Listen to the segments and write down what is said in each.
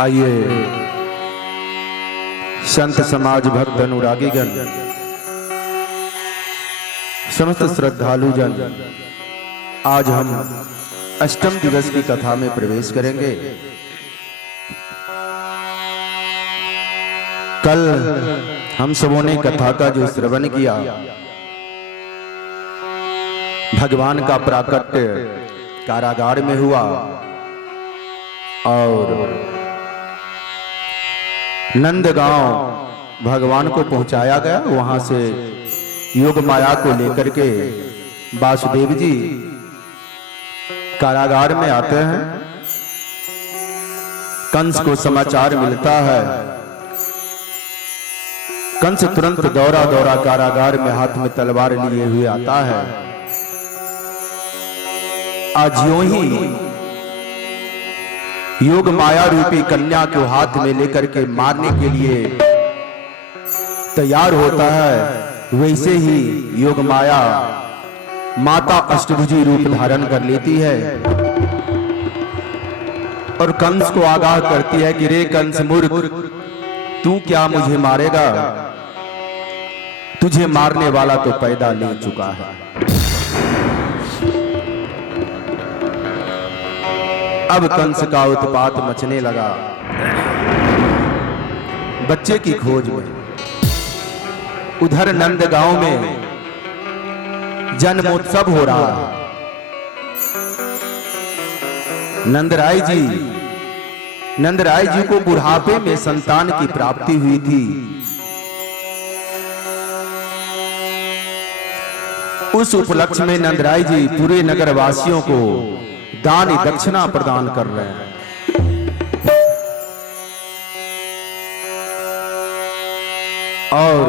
आइए संत समाज भक्त अनुरागीगण, समस्त श्रद्धालु जन, आज हम अष्टम दिवस की कथा में प्रवेश करेंगे। कल हम सबों ने कथा का जो श्रवण किया, भगवान का प्राकट्य कारागार में हुआ और नंदगांव भगवान को पहुंचाया गया। वहां से योग माया को लेकर के वासुदेव जी कारागार में आते हैं। कंस को समाचार मिलता है। कंस तुरंत दौड़ा दौड़ा कारागार में हाथ में तलवार लिए हुए आता है। आज यूं ही योग माया रूपी कन्या को हाथ में लेकर के मारने के लिए तैयार होता है। वैसे ही योग माया माता अष्टभुजी रूप धारण कर लेती है और कंस को आगाह करती है कि रे कंस मूर्ख, तू क्या मुझे मारेगा? तुझे मारने वाला तो पैदा ले चुका है। अब कंस का उत्पात मचने लगा। बच्चे की खोज में उधर नंदगांव में जन्मोत्सव हो रहा है। नंदराय जी को बुढ़ापे में संतान की प्राप्ति हुई थी। उस उपलक्ष्य में नंदराय जी पूरे नगर वासियों को दान दक्षिणा प्रदान कर रहे हैं। और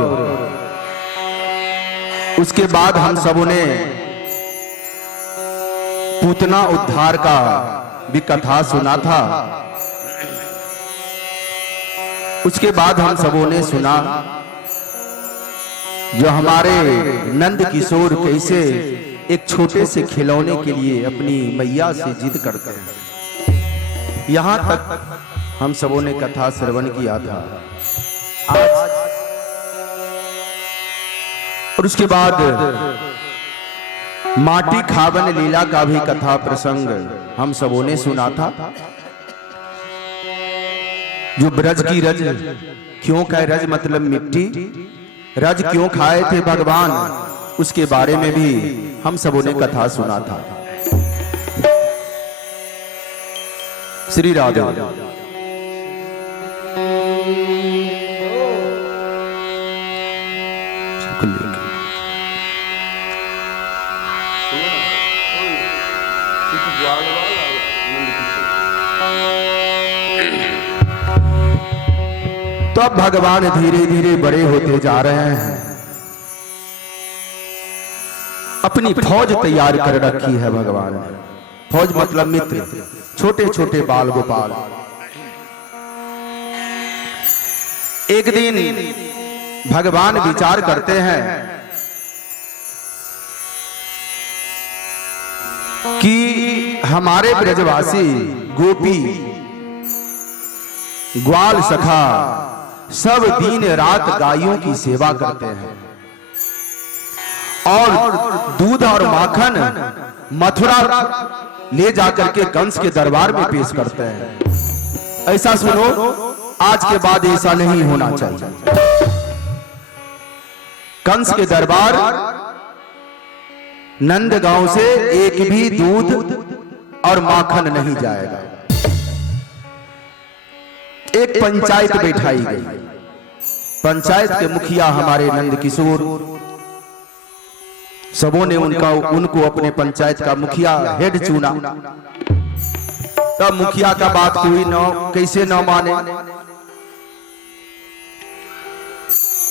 उसके बाद हम सबों ने पूतना उद्धार का भी कथा सुना था। उसके बाद हम सबों ने सुना जो हमारे नंद किशोर कैसे एक छोटे से खिलौने के लिए अपनी मैया से जिद करते हैं। यहां तक हम सबों ने कथा श्रवण किया था। आज और उसके बाद माटी खावन लीला का भी कथा प्रसंग हम सबों ने सुना था। जो ब्रज की रज क्यों कहे, रज मतलब मिट्टी, रज क्यों खाए थे भगवान, उसके बारे में भी हम सबों ने कथा सुना था। श्री राधे। तो अब भगवान धीरे धीरे बड़े होते जा रहे हैं। अपनी फौज तैयार कर रखी है भगवान ने। फौज मतलब मित्र, छोटे छोटे बाल गोपाल। एक दिन भगवान विचार करते हैं कि हमारे ब्रजवासी गोपी ग्वाल सखा सब दिन रात गायों की सेवा करते हैं और दूध और माखन मथुरा ले जाकर के कंस के दरबार में पेश करते हैं। ऐसा सुनो, आज के बाद ऐसा नहीं होना चाहिए। कंस के दरबार नंदगांव से एक भी दूध और माखन नहीं जाएगा। एक पंचायत बैठाई गई। पंचायत के मुखिया हमारे नंद किशोर, सबों ने उनको अपने पंचायत का मुखिया हेड चुना। तब मुखिया का बात कोई कैसे न माने।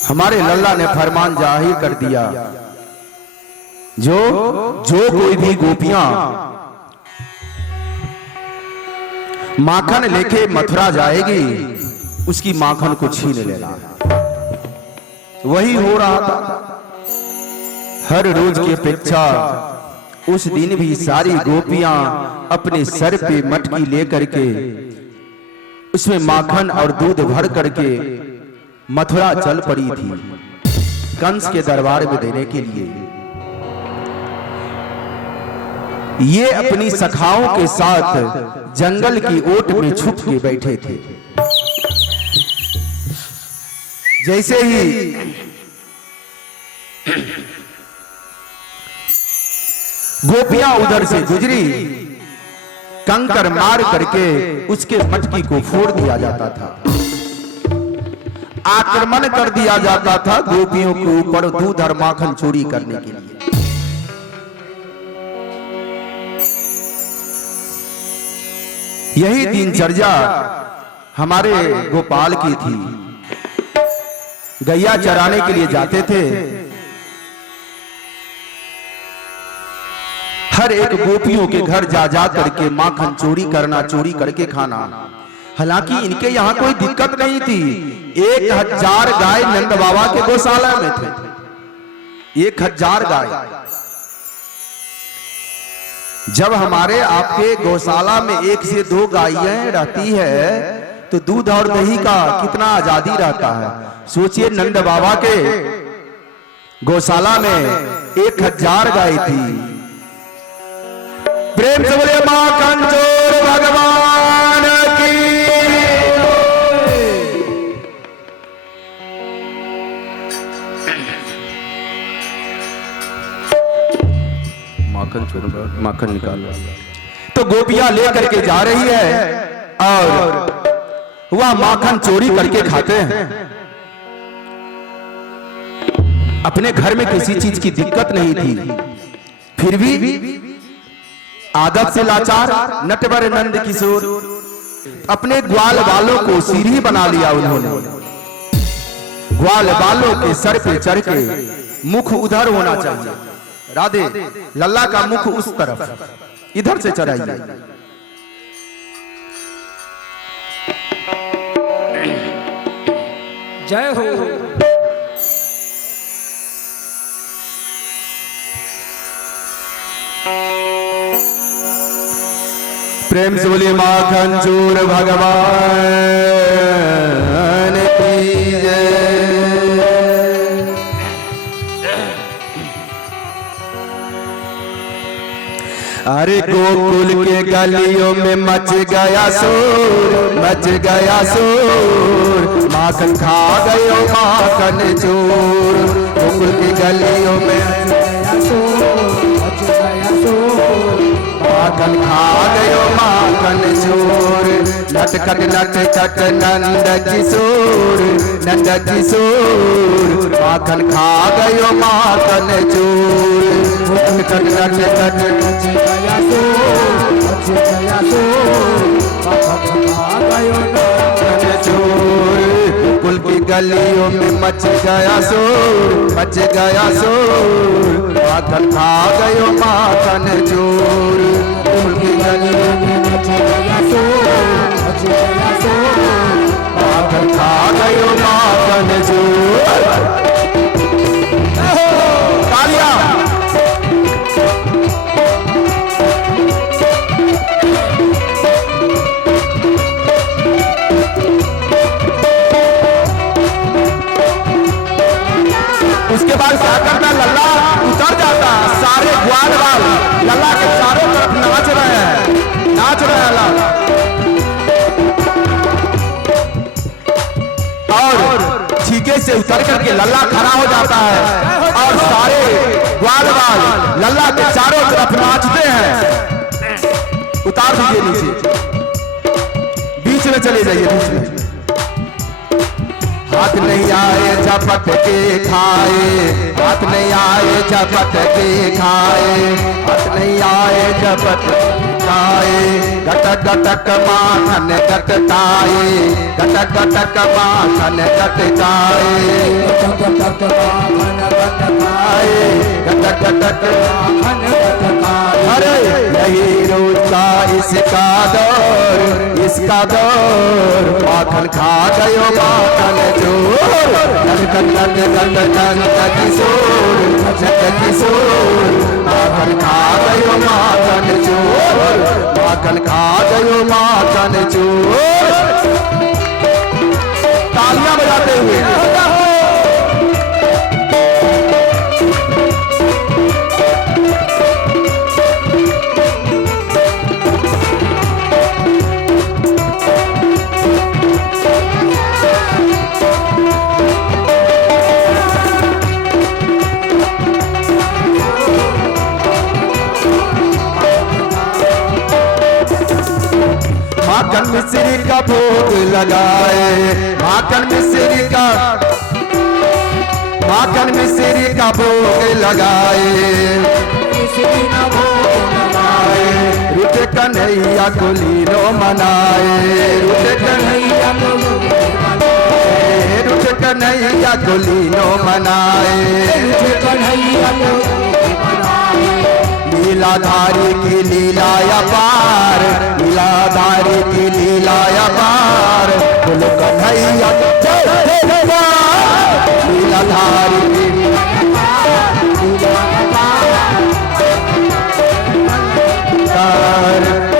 हमारे लल्ला ने फरमान जाहिर कर दिया, जो कोई भी गोपियां माखन लेके मथुरा जाएगी, उसकी माखन को छीन लेना। वही हो रहा था। हर रोज की अपेक्षा उस दिन भी सारी गोपियां अपने सर पे मटकी लेकर के उसमें माखन और दूध भर करके मथुरा चल पड़ी थी कंस के दरबार में देने के लिए। ये अपनी सखाओं के साथ जंगल की ओट में छुप के बैठे थे। जैसे ही गोपियां उधर से गुजरी, कंकर मार करके उसके मटकी को फोड़ दिया जाता था, आक्रमण कर दिया जाता था गोपियों के ऊपर दूध और माखन चोरी करने के लिए। यही दिनचर्या हमारे गोपाल की थी। गैया चराने के लिए जाते थे, हर एक गोपियों के घर जा जा करके माखन चोरी करना, चोरी करके खाना। हालांकि इनके यहाँ कोई दिक्कत नहीं थी। 1000 गाय नंद बाबा के गौशाला में थे, 1000 गाय। जब हमारे आपके गौशाला में 1 से 2 गायें रहती है तो दूध और दही का कितना आजादी रहता है। सोचिए, नंद बाबा के गौशाला में 1000 गाय थी। प्रेम से बोले माखन चोर भगवान की। माखन चोर, माखन निकाल। तो गोपियां लेकर के जा रही है और वह माखन चोरी करके खाते हैं। अपने घर में किसी चीज की दिक्कत नहीं थी, फिर भी आदत से लाचार नटवर नंद किशोर अपने ग्वाल बालों को सीढ़ी बना लिया। उन्होंने ग्वाल बालों के सर पे चढ़ के, मुख उधर होना चाहिए, राधे लल्ला का मुख उस तरफ, इधर से चढ़ाइए। जय हो। प्रेम से बोलिए माखन चोर भगवान की जय। अरे गोकुल के गलियों में मच गया शोर, मच गया शोर, माखन खा गयो माखन चोर। गोकुल की गलियों में माखन खा गयो माखन चोर। नटखट नटखट नंद किशोर, नंद किशोर, माखन खा गयो माखन चोर। नटखट नटखट गोकुल की गलियों में मच गया शोर, मच गया शोर, माखन खा गयो माखन चोर। गोकुल की गलियों में मच गया शोर, मच गया शोर, माखन खा गयो माखन चोर। तालियां। उसके बाद क्या करता, लल्ला उतर जाता, सारे ग्वाल वाल लल्ला के चारों तरफ नाच रहे हैं, नाच रहे हैं लल्ला। और छीके से उतर करके लल्ला खड़ा हो जाता है और सारे ग्वाल वाल लल्ला के चारों तरफ नाचते हैं। उतार दीजिए नीचे, बीच में चले जाइए, बीच में। हाथ नहीं आए झपट के खाए, हाथ नहीं आए झपट के खाए, हाथ नहीं आए झपट खाए। गटक गटक माखन गटकाए, गटक गटक माखन गटकाए, गटक माखन गटकाए, गटक गटक माखन गटकाए। अरे यही रोज का इसका दौर, इसका दौर, माखन खा गयो माखन चोर। नटखट नटखट किशोर, नटखट किशोर, माखन खा गयो माखन चोर, माखन खा गयो माखन चोर। माखन मिश्री का भोग लगाए, माखन मिश्री का भोग लगाए, रुट कन्हैया को लीलो मनाए, रुट कन्हैया को लीलो मनाए, लीलाधारी की लीला अपार, लीलाधारी की लीला अपार, बोलो कन्हैया जय जय लीलाधारी की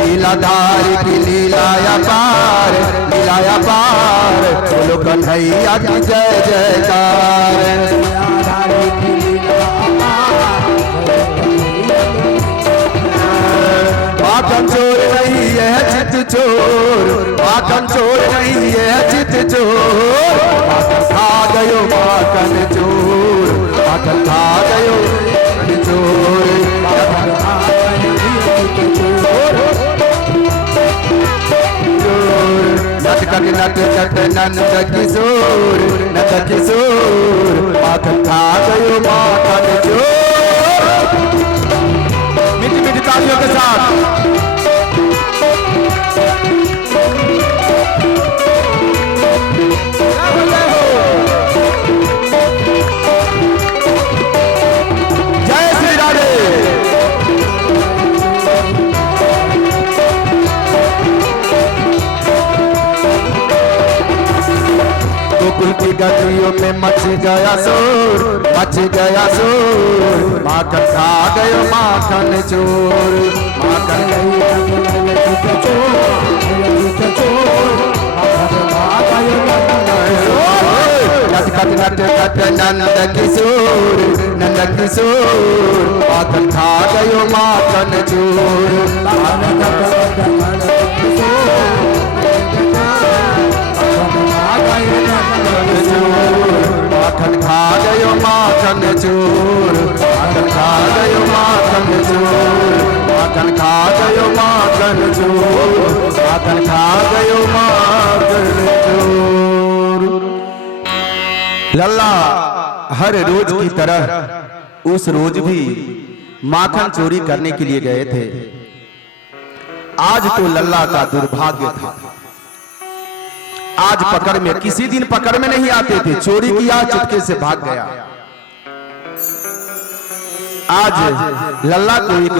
लीलाधारी की लीला अपार, लीला अपार, बोलो कन्हैया की जय जयकार। माखन चोर नहीं है चित चोर, माखन चोर नहीं है चित चोर, माखन खा गयो माखन चोर, माखन खा गयो चोर, नटखट नटखट नंद किशोर, नंद किशोर, माखन खा गयो माखन चोर। मीठी मीठी तालियों के साथ जय श्री राधे। गोकुल की गलियों में मच गया शोर, मच गया शोर, माखन खा गयो माखन चोर, माखन नटखट नटखट नंद किशोर, नंद किशोर, माखन खा गयो माखन चोर, माखन खा गयो माखन चोर, माखन खा गयो माखन चोर, माखन खा गयो माखन चोर, माखन खा गयो माखन चोर। लल्ला हर रोज की तरह उस रोज भी माखन चोरी करने के लिए गए थे। आज तो लल्ला का दुर्भाग्य था, आज पकड़ में, किसी दिन पकड़ में नहीं आते थे, चोरी किया चुपके से भाग गया। आज लल्ला को एक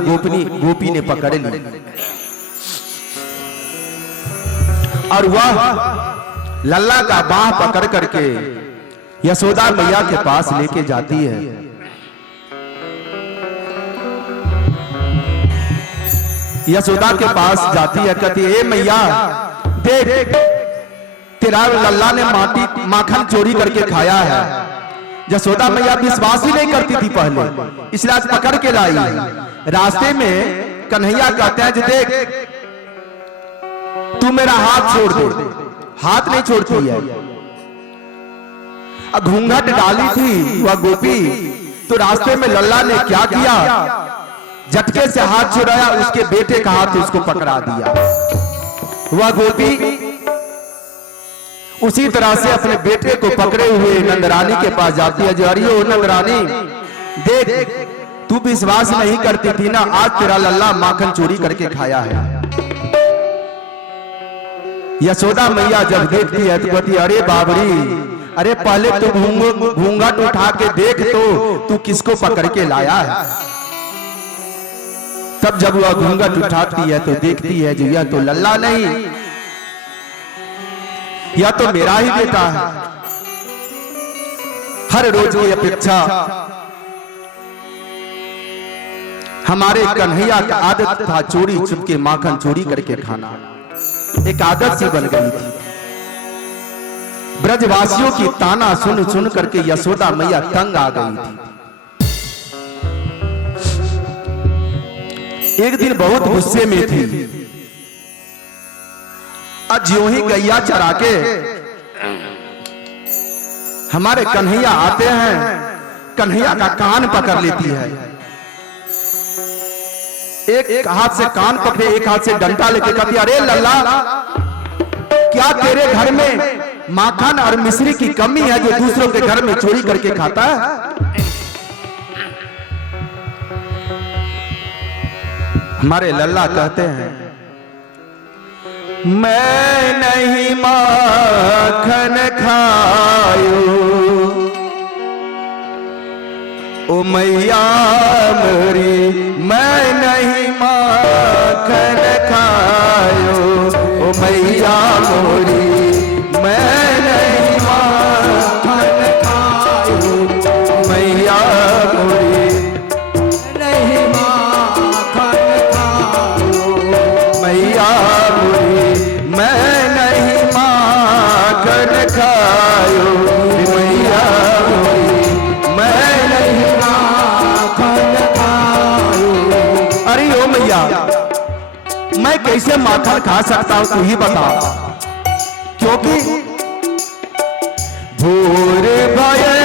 गोपी ने पकड़ ली और वह लल्ला का बाह पकड़ करके यशोदा मैया के पास लेके जाती है। यशोदा के पास जाती है, कहती है ए मैया देख तेरा लल्ला ने माखन चोरी करके खाया है। यशोदा मैया विश्वास ही नहीं करती थी पहले, इसलिए आज पकड़ के लाई। रास्ते में कन्हैया कहते हैं देख तू मेरा हाथ छोड़ दे, हाथ नहीं छोड़ती है। घूंघट डाली थी वह गोपी, तो रास्ते में लल्ला ने क्या किया, झटके से हाथ छुड़ाया, उसके बेटे का हाथ उसको पकड़ा दिया। वह गोपी उसी तरह से अपने बेटे को पकड़े हुए नंदरानी के पास जाती है। जरियो नंदरानी देख तू विश्वास नहीं करती थी ना, आज तेरा लल्ला माखन चोरी करके खाया है। यशोदा मैया जब देखती है तो कहती अरे बाबरी, अरे पहले तो घूंघट उठा के देख तो तू किसको पकड़ के लाया है। तब जब वह घूंघट उठाती है तो देखती है जो यह तो लल्ला नहीं, यह तो मेरा ही बेटा है। हर रोज की अपेक्षा हमारे कन्हैया का आदत था चोरी चुपके माखन चोरी करके खाना, एक आदत सी बन गई थी। ब्रजवासियों की ताना सुन सुन करके यशोदा मैया तंग आ गई थी। एक दिन बहुत गुस्से में थी, आज ज्यों ही गैया चरा के हमारे कन्हैया आते हैं, कन्हैया का कान पकड़ लेती है। एक हाथ से कान पकड़े, एक हाथ से डंडा लेके कहती, अरे लल्ला, क्या तेरे घर में माखन और मिश्री की कमी है जो दूसरों के घर में चोरी करके खाता है? हमारे लल्ला कहते हैं, मैं नहीं माखन खायो ओ मैया मोरी, मैं नहीं माखन खायो ओ मैया मोरी, मैं नहीं माखन खायो मैया मोरी, नहीं माखन खायो मैया मोरी, मैं नहीं माखन खायो मैया मोरी, मैं नहीं माखन खायो। अरे ओ मैया, मैं कैसे माखन खा सकता हूं, तू ही बता। क्योंकि भोर भये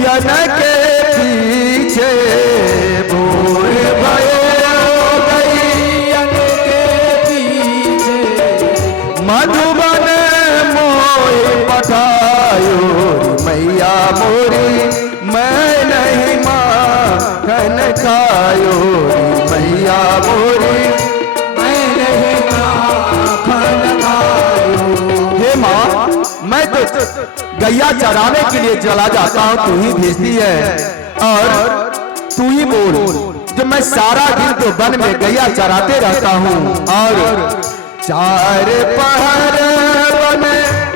यन के पीछे, भोर भये यन के पीछे, मधुबन मोय पठायो मैया मोरी, मैं नहीं माखन खायो मैया मोरी, मैं नहीं माखन खायो। हे माँ, मैं तो गैया चराने के लिए चला जाता हूँ, तू ही भेजती है, और तू ही बोल, जो मैं सारा दिन तो वन में गैया चराते रहता हूँ, और चार पहर वन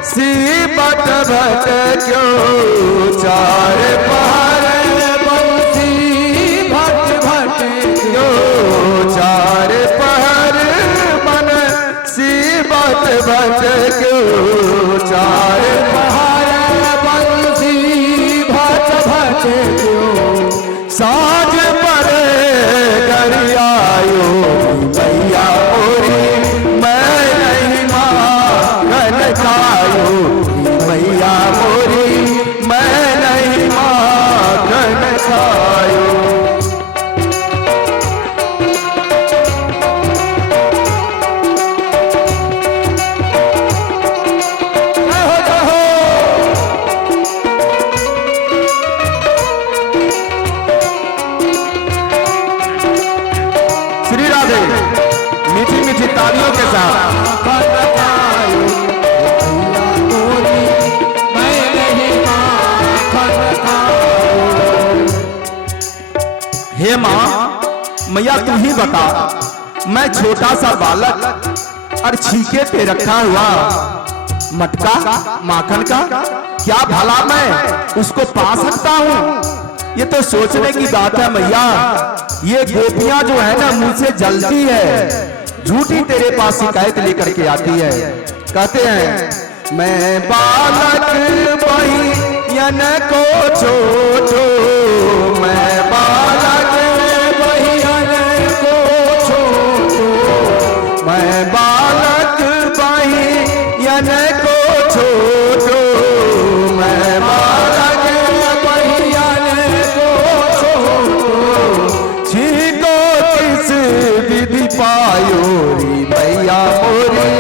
सी बट भट क्यों, चार पहर वन सी भट भट क्यों, चार पहर वन सी बट भट क्यों, चार पहर वन सी भट भट क्यों, साँझ पर घर आयो मैया मोरी, मैं नहीं माखन खायो मैया मोरी, मैं नहीं माखन खायो। श्री राधे, मीठी मीठी तालियों के साथ। हे माँ, मैया तू ही बता, मैं छोटा सा बालक और छीके पे रखा हुआ मटका माखन का क्या भला मैं उसको पा सकता हूँ? ये तो सोचने की बात है मैया। ये गोपियां जो है ना, मुझसे जलती है, झूठी तेरे पास शिकायत लेकर के आती है। कहते हैं मैं बालक बहियन को छोड़ो, मैं बालक बहियन को छोड़ो, मैं बालक बहियन को छोड़ो, मैं बालक बहियन को छोड़ो, छीको किस विधि पायो मैया मोरी,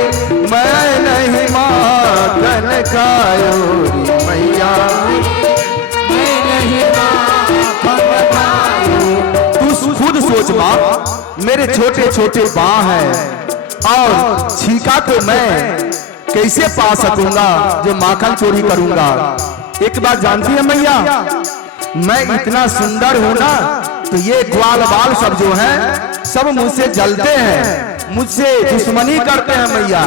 मैं नहीं माखन खायो मैया, मैं नहीं माखन खायो। तू खुद सोच माँ, मेरे छोटे छोटे बाँ हैं और छीका तो मैं कैसे पा सकूंगा जो माखन चोरी करूंगा। एक बात जानती है मैया, मैं इतना सुंदर हूं ना, तो ये ग्वाल बाल सब जो हैं सब मुझसे जलते हैं, मुझसे दुश्मनी करते हैं मैया।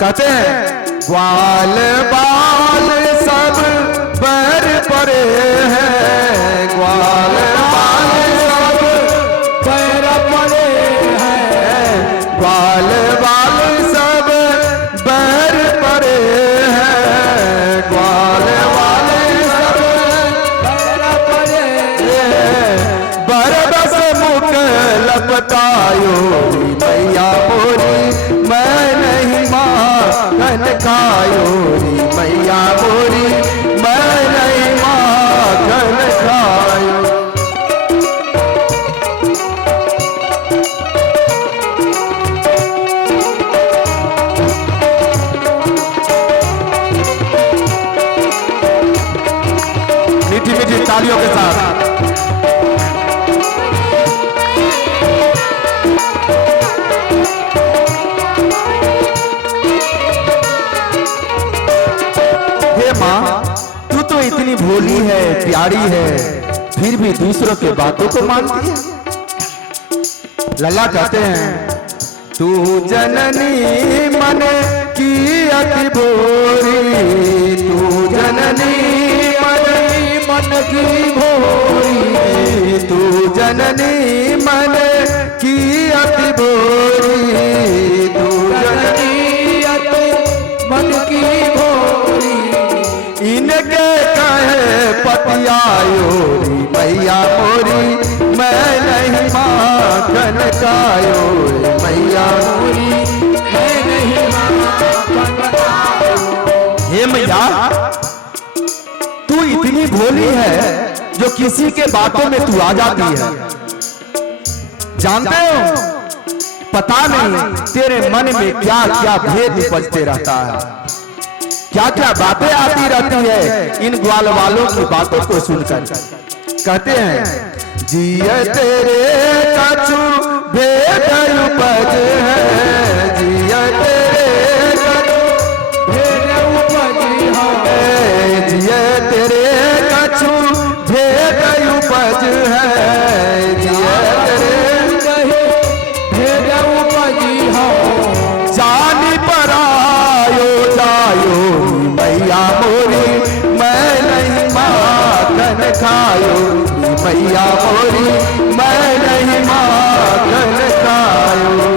कहते हैं ग्वाल बाल सब बैर पड़े हैं, ग्वाल बाल सब बैर पड़े हैं, ग्वाल बाल सब बैर पड़े हैं, ग्वाल बाल सब बैर पड़े हैं, बरबस मुख लपटायो मैया मोरी, मैं नहीं माखन खायो मैया मोरी, मैं नहीं माखन खायो। तालियों के साथ। हे माँ, तू तो इतनी भोली है, प्यारी है, फिर भी दूसरों के बातों को मानती है। लल्ला कहते हैं, तू जननी मन की अति भोरी, तू जननी मन की भोरी, तू जननी मन की अति भोरी, तू जननी अति मन की भोरी। इनके कहे पतियायोरी मैया मोरी, मैं नहीं माखन कायोरी मैया मोरी, मैं नहीं माखन कायोरी। हे मैया, तू इतनी भोली है जो किसी के बातों में तू आ जाती है। जानते हो, पता नहीं तेरे मन में क्या क्या भेद उपजते रहता है, क्या क्या बातें आती रहती है इन ग्वाल वालों की बातों को सुनकर। कहते हैं, जिये तेरे कछु भेद उपज है, जिये तेरे कछु भेद उपज है, जिये तेरे कछु भेद उपज है, जिये तेरे भेद उपज है। जानी पर आयो जायो मैया मोरी, मैं नहीं माखन खायो मैया मोरी, मैं नहीं माखन खायो।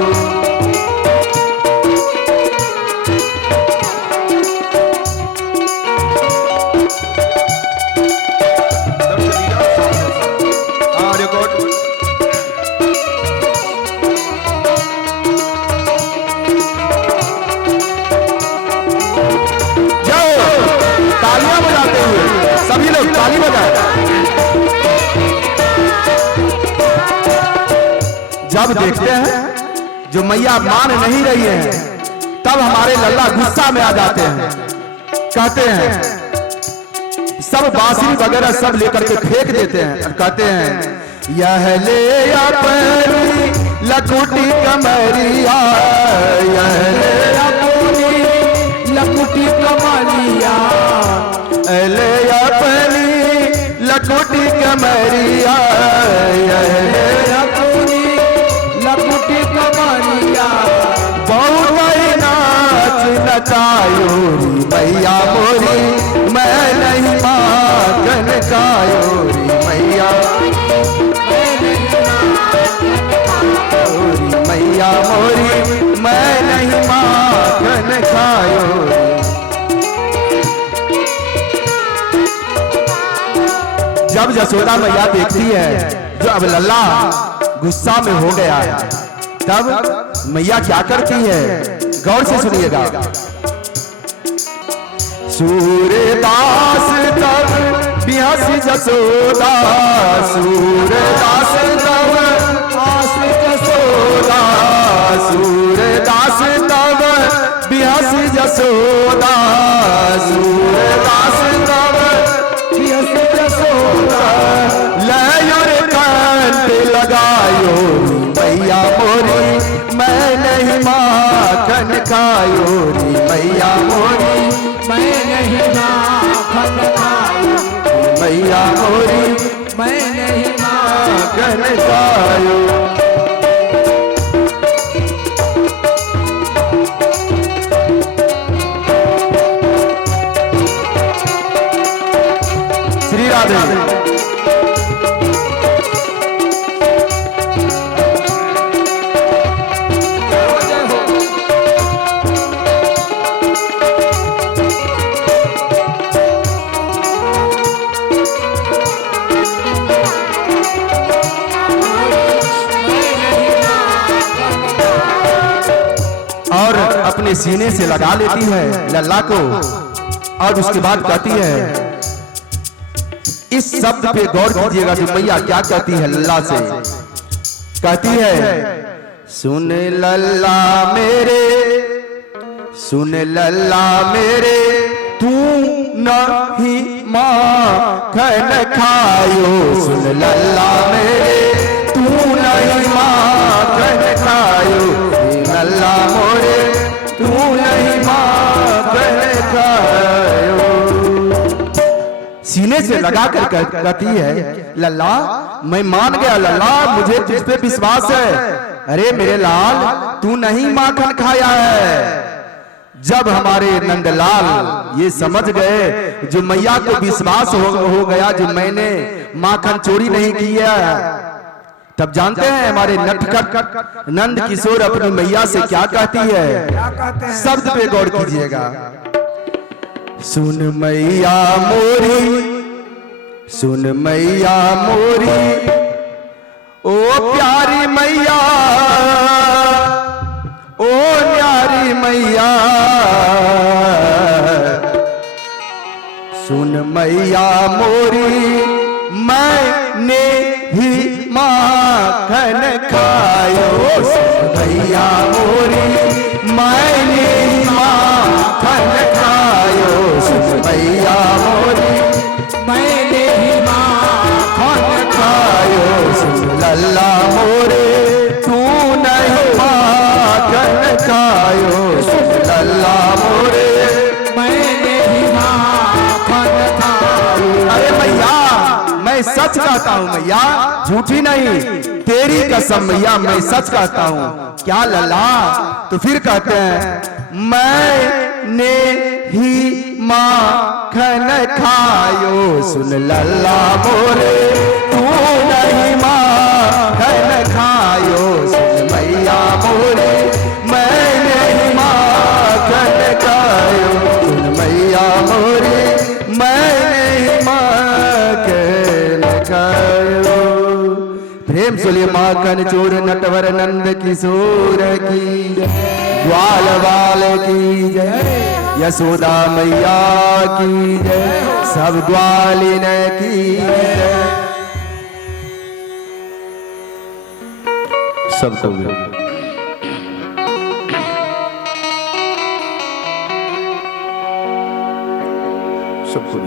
तालियां बजाते हुए सभी लोग ताली बजाएं। जब देखते हैं जो मैया मान नहीं रही है, तब हमारे लल्ला गुस्सा में आ जाते हैं। कहते हैं, सब बांसुरी वगैरह सब लेकर के फेंक देते हैं और कहते हैं, यह ले अपनी लकुटी कमरिया, यह ले अपनी लकुटी कमरिया, ले अपनी लकुटी कमरिया, यह ले अपनी लकुटी कमरिया। बहुत नाच नचायोरी मैया मोरी, मैं नहीं माखन कायोरी मैया, मैया मोरी, मैं नहीं माखन खायोरी। जब यशोदा मैया देखती है जो अब लल्ला गुस्सा में हो गया है, तब मैया क्या करती है, गौर से सुनिएगा। सूरदास तब बिहासी यशोदा, सूरदास तब आस यशोदा, सूरदास तब बिहासी यशोदा, सूरदास तब बिहासी यशोदा। लयूर कंठ लगायो मैया मोरी, मैं नहीं माखन खायोरी मैया मोरी, मैं नहीं माखन खायो मैया मोरी, मैं नहीं माखन खायो। श्री राधे। और अपने सीने से लगा लेती है लल्ला को, और उसके बाद कहती है, इस शब्द पे गौर कीजिएगा कि मैया क्या कहती है लल्ला से। कहती है, सुन लल्ला मेरे, सुन लल्ला मेरे, तू नहीं माखन खायो, सुन लल्ला मेरे तू नहीं माखन खायो, लल्ला मोरे तू नहीं माखन खायो। सीने से लगा कर कहती है, लल्ला मैं मान गया, लल्ला मुझे तुझ पे विश्वास है। अरे मेरे लाल तू नहीं माखन खाया है। जब हमारे नंदलाल ये समझ गए, जो मैया को विश्वास हो गया जो मैंने माखन चोरी नहीं किया, तब जानते हैं हमारे नटखट नंद किशोर अपनी मैया से क्या कहती है? शब्द पे गौर कीजिएगा। सुन मैया मोरी, सुन मैया मोरी, ओ प्यारी मैया, ओ न्यारी मैया, सुन मैया मोरी, मैंने ही माखन खायो, सुन मैया मोरी, मैंने ही माखन खायो, सुन मैया मोरी, मैंने ही माखन खायो, सुन लल्ला मोरे तू नहीं माखन खायो, सुन लल्ला मोरे मैंने ही माखन खायो। अरे मैया मैं सच कहता हूँ मैया, झूठी नहीं, तेरी कसम मैया मैं सच कहता हूँ। क्या लल्ला? तो फिर कहते हैं मैंने ही माखन खायो, सुन लल्ला मोरे तू नहीं माखन खायो, सुन मैया मोरे मैंने ही माखन खायो, सुन मैया मोरे मैंने ही माखन खायो। प्रेम सुलिए माखन चोर नटवर नंद किशोर की, ग्वाल वाल की जय, यशोदा मैया की जय, सब ग्वालिन की जय। सबको सबको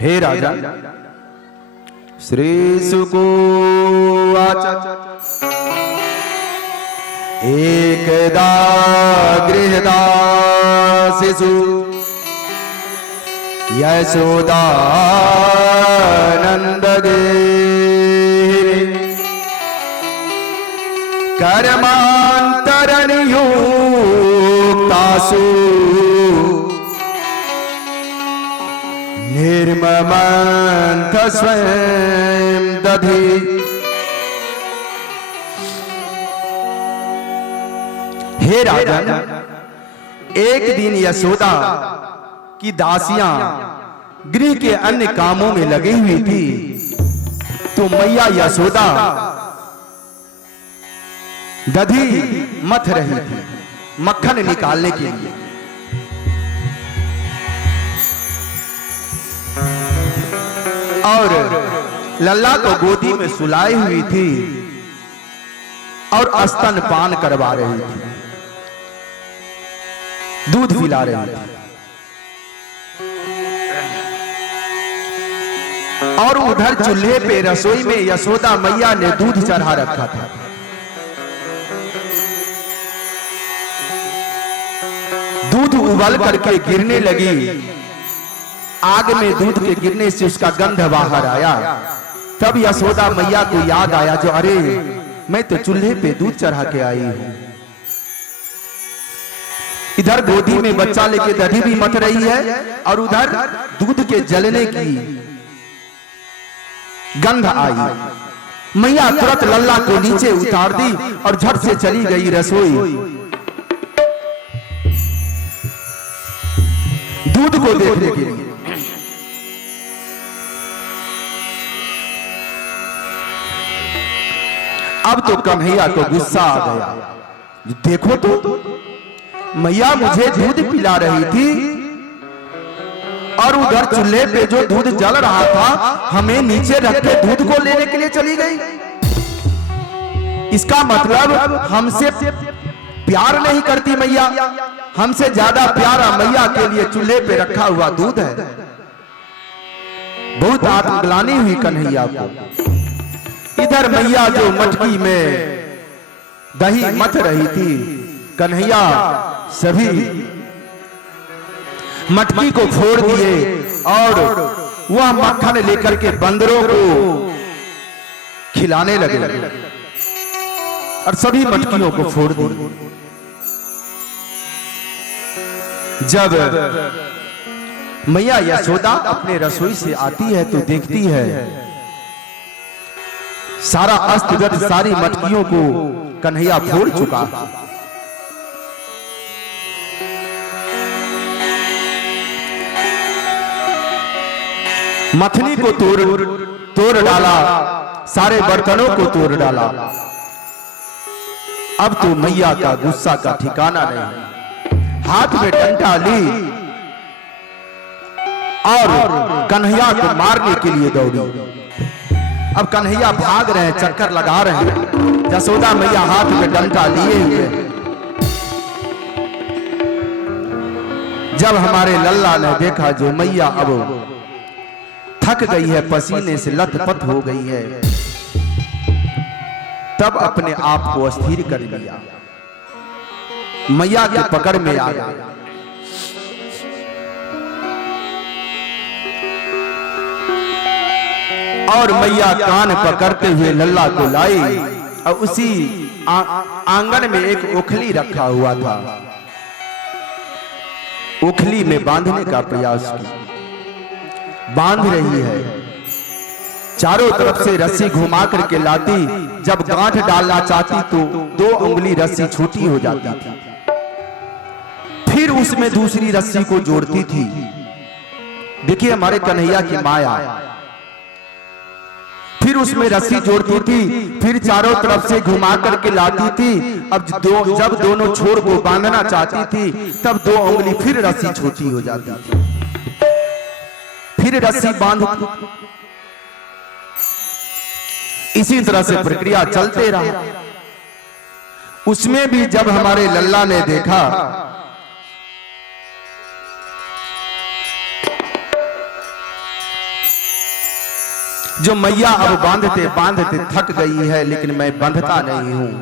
हे राजा श्री सुको आचा एकदा गृहदासिषु यशोदानन्दगिरि कर्मान्तरनियुक्तासु निर्ममन्थ स्वयं दधि। हे राजन, एक दिन यशोदा की दासियां गृह के अन्य कामों में लगी हुई थी, तो मैया यशोदा दधी मथ रही थी मक्खन निकालने के लिए। और लल्ला को गोदी में सुलाई हुई थी और स्तन पान करवा रही थी, दूध पिला रही थी। और उधर चूल्हे पे रसोई में यशोदा मैया ने दूध चढ़ा रखा था। दूध उबल करके गिरने लगी, आग में दूध के गिरने से उसका गंध बाहर आया। तब यशोदा मैया को याद आया, जो अरे मैं तो चूल्हे पे दूध चढ़ा के आई हूं। इधर गोदी में बच्चा लेके दधी भी मथ रही है और उधर दूध के जलने की गंध आई। मैया तुरंत लल्ला को नीचे उतार दी और झट से चली गई रसोई दूध को देखने के लिए। अब तो कन्हैया को गुस्सा आ गया, देखो तो मैया मुझे दूध पिला रही थी और उधर चूल्हे पे जो दूध जल रहा था हमें नीचे रख के दूध को लेने के लिए चली गई। इसका मतलब हमसे प्यार नहीं करती मैया। हमसे ज्यादा प्यारा मैया के लिए चूल्हे पे रखा हुआ दूध है। बहुत आत्मग्लानि हुई कन्हैया को। इधर मैया जो मटकी में दही मथ रही थी, कन्हैया सभी मटकी को फोड़ दिए और वह मक्खन लेकर के बंदरों को खिलाने लगे और सभी मटकियों को फोड़ दिए। जब मैया यशोदा अपने रसोई से आती है तो देखती है सारा अस्त व्यस्त सारी मटकियों को कन्हैया फोड़ चुका। मथनी को तोड़ डाला, सारे बर्तनों को तोड़ डाला। अब तो मैया का गुस्सा का ठिकाना नहीं। हाथ में डंडा ली और कन्हैया को मारने के लिए दौड़ी। अब कन्हैया भाग रहे हैं, चक्कर लगा रहे हैं। यशोदा मैया हाथ में डंडा लिए हुए। जब हमारे लल्ला ने देखा जो मैया अब थक गई है, पसीने से लथपथ हो गई है, तब अपने आप को अस्थिर कर लिया, मैया के पकड़ में आ गया। और मैया कान पकड़ते हुए लल्ला को लाई और उसी आंगन में एक ओखली रखा हुआ था, ओखली में बांधने का प्रयास किया। बांध रही है, चारों तरफ से रस्सी घुमा करके लाती। जब गांठ डालना चाहती तो 2 उंगली रस्सी छोटी हो जाती थी, फिर उसमें दूसरी रस्सी को जोड़ती थी। देखिए हमारे कन्हैया की माया। फिर उसमें रस्सी जोड़ती थी, फिर चारों तरफ से घुमा करके लाती थी। अब जब दोनों छोर को बांधना चाहती थी तब 2 उंगली फिर रस्सी छोटी हो जाती थी, फिर रस्सी बांध। इसी तरह से प्रक्रिया चलते रहा। उसमें भी जब हमारे लल्ला ने देखा जो मैया अब बांधते बांधते थक गई है, लेकिन मैं बंधता नहीं हूं,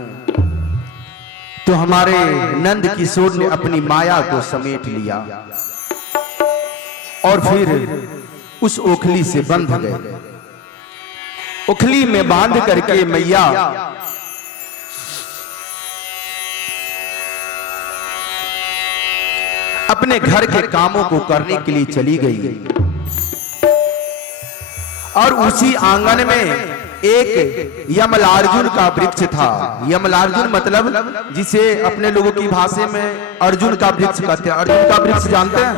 तो हमारे नंद किशोर ने अपनी माया को समेट लिया और फिर उस ओखली से बंध गए। ओखली में बांध करके मैया अपने घर के कामों को करने के लिए चली गई। और उसी आंगन में एक यमलार्जुन का वृक्ष था। यमलार्जुन मतलब जिसे अपने लोगों की भाषा में अर्जुन का वृक्ष कहते हैं। अर्जुन का वृक्ष जानते हैं?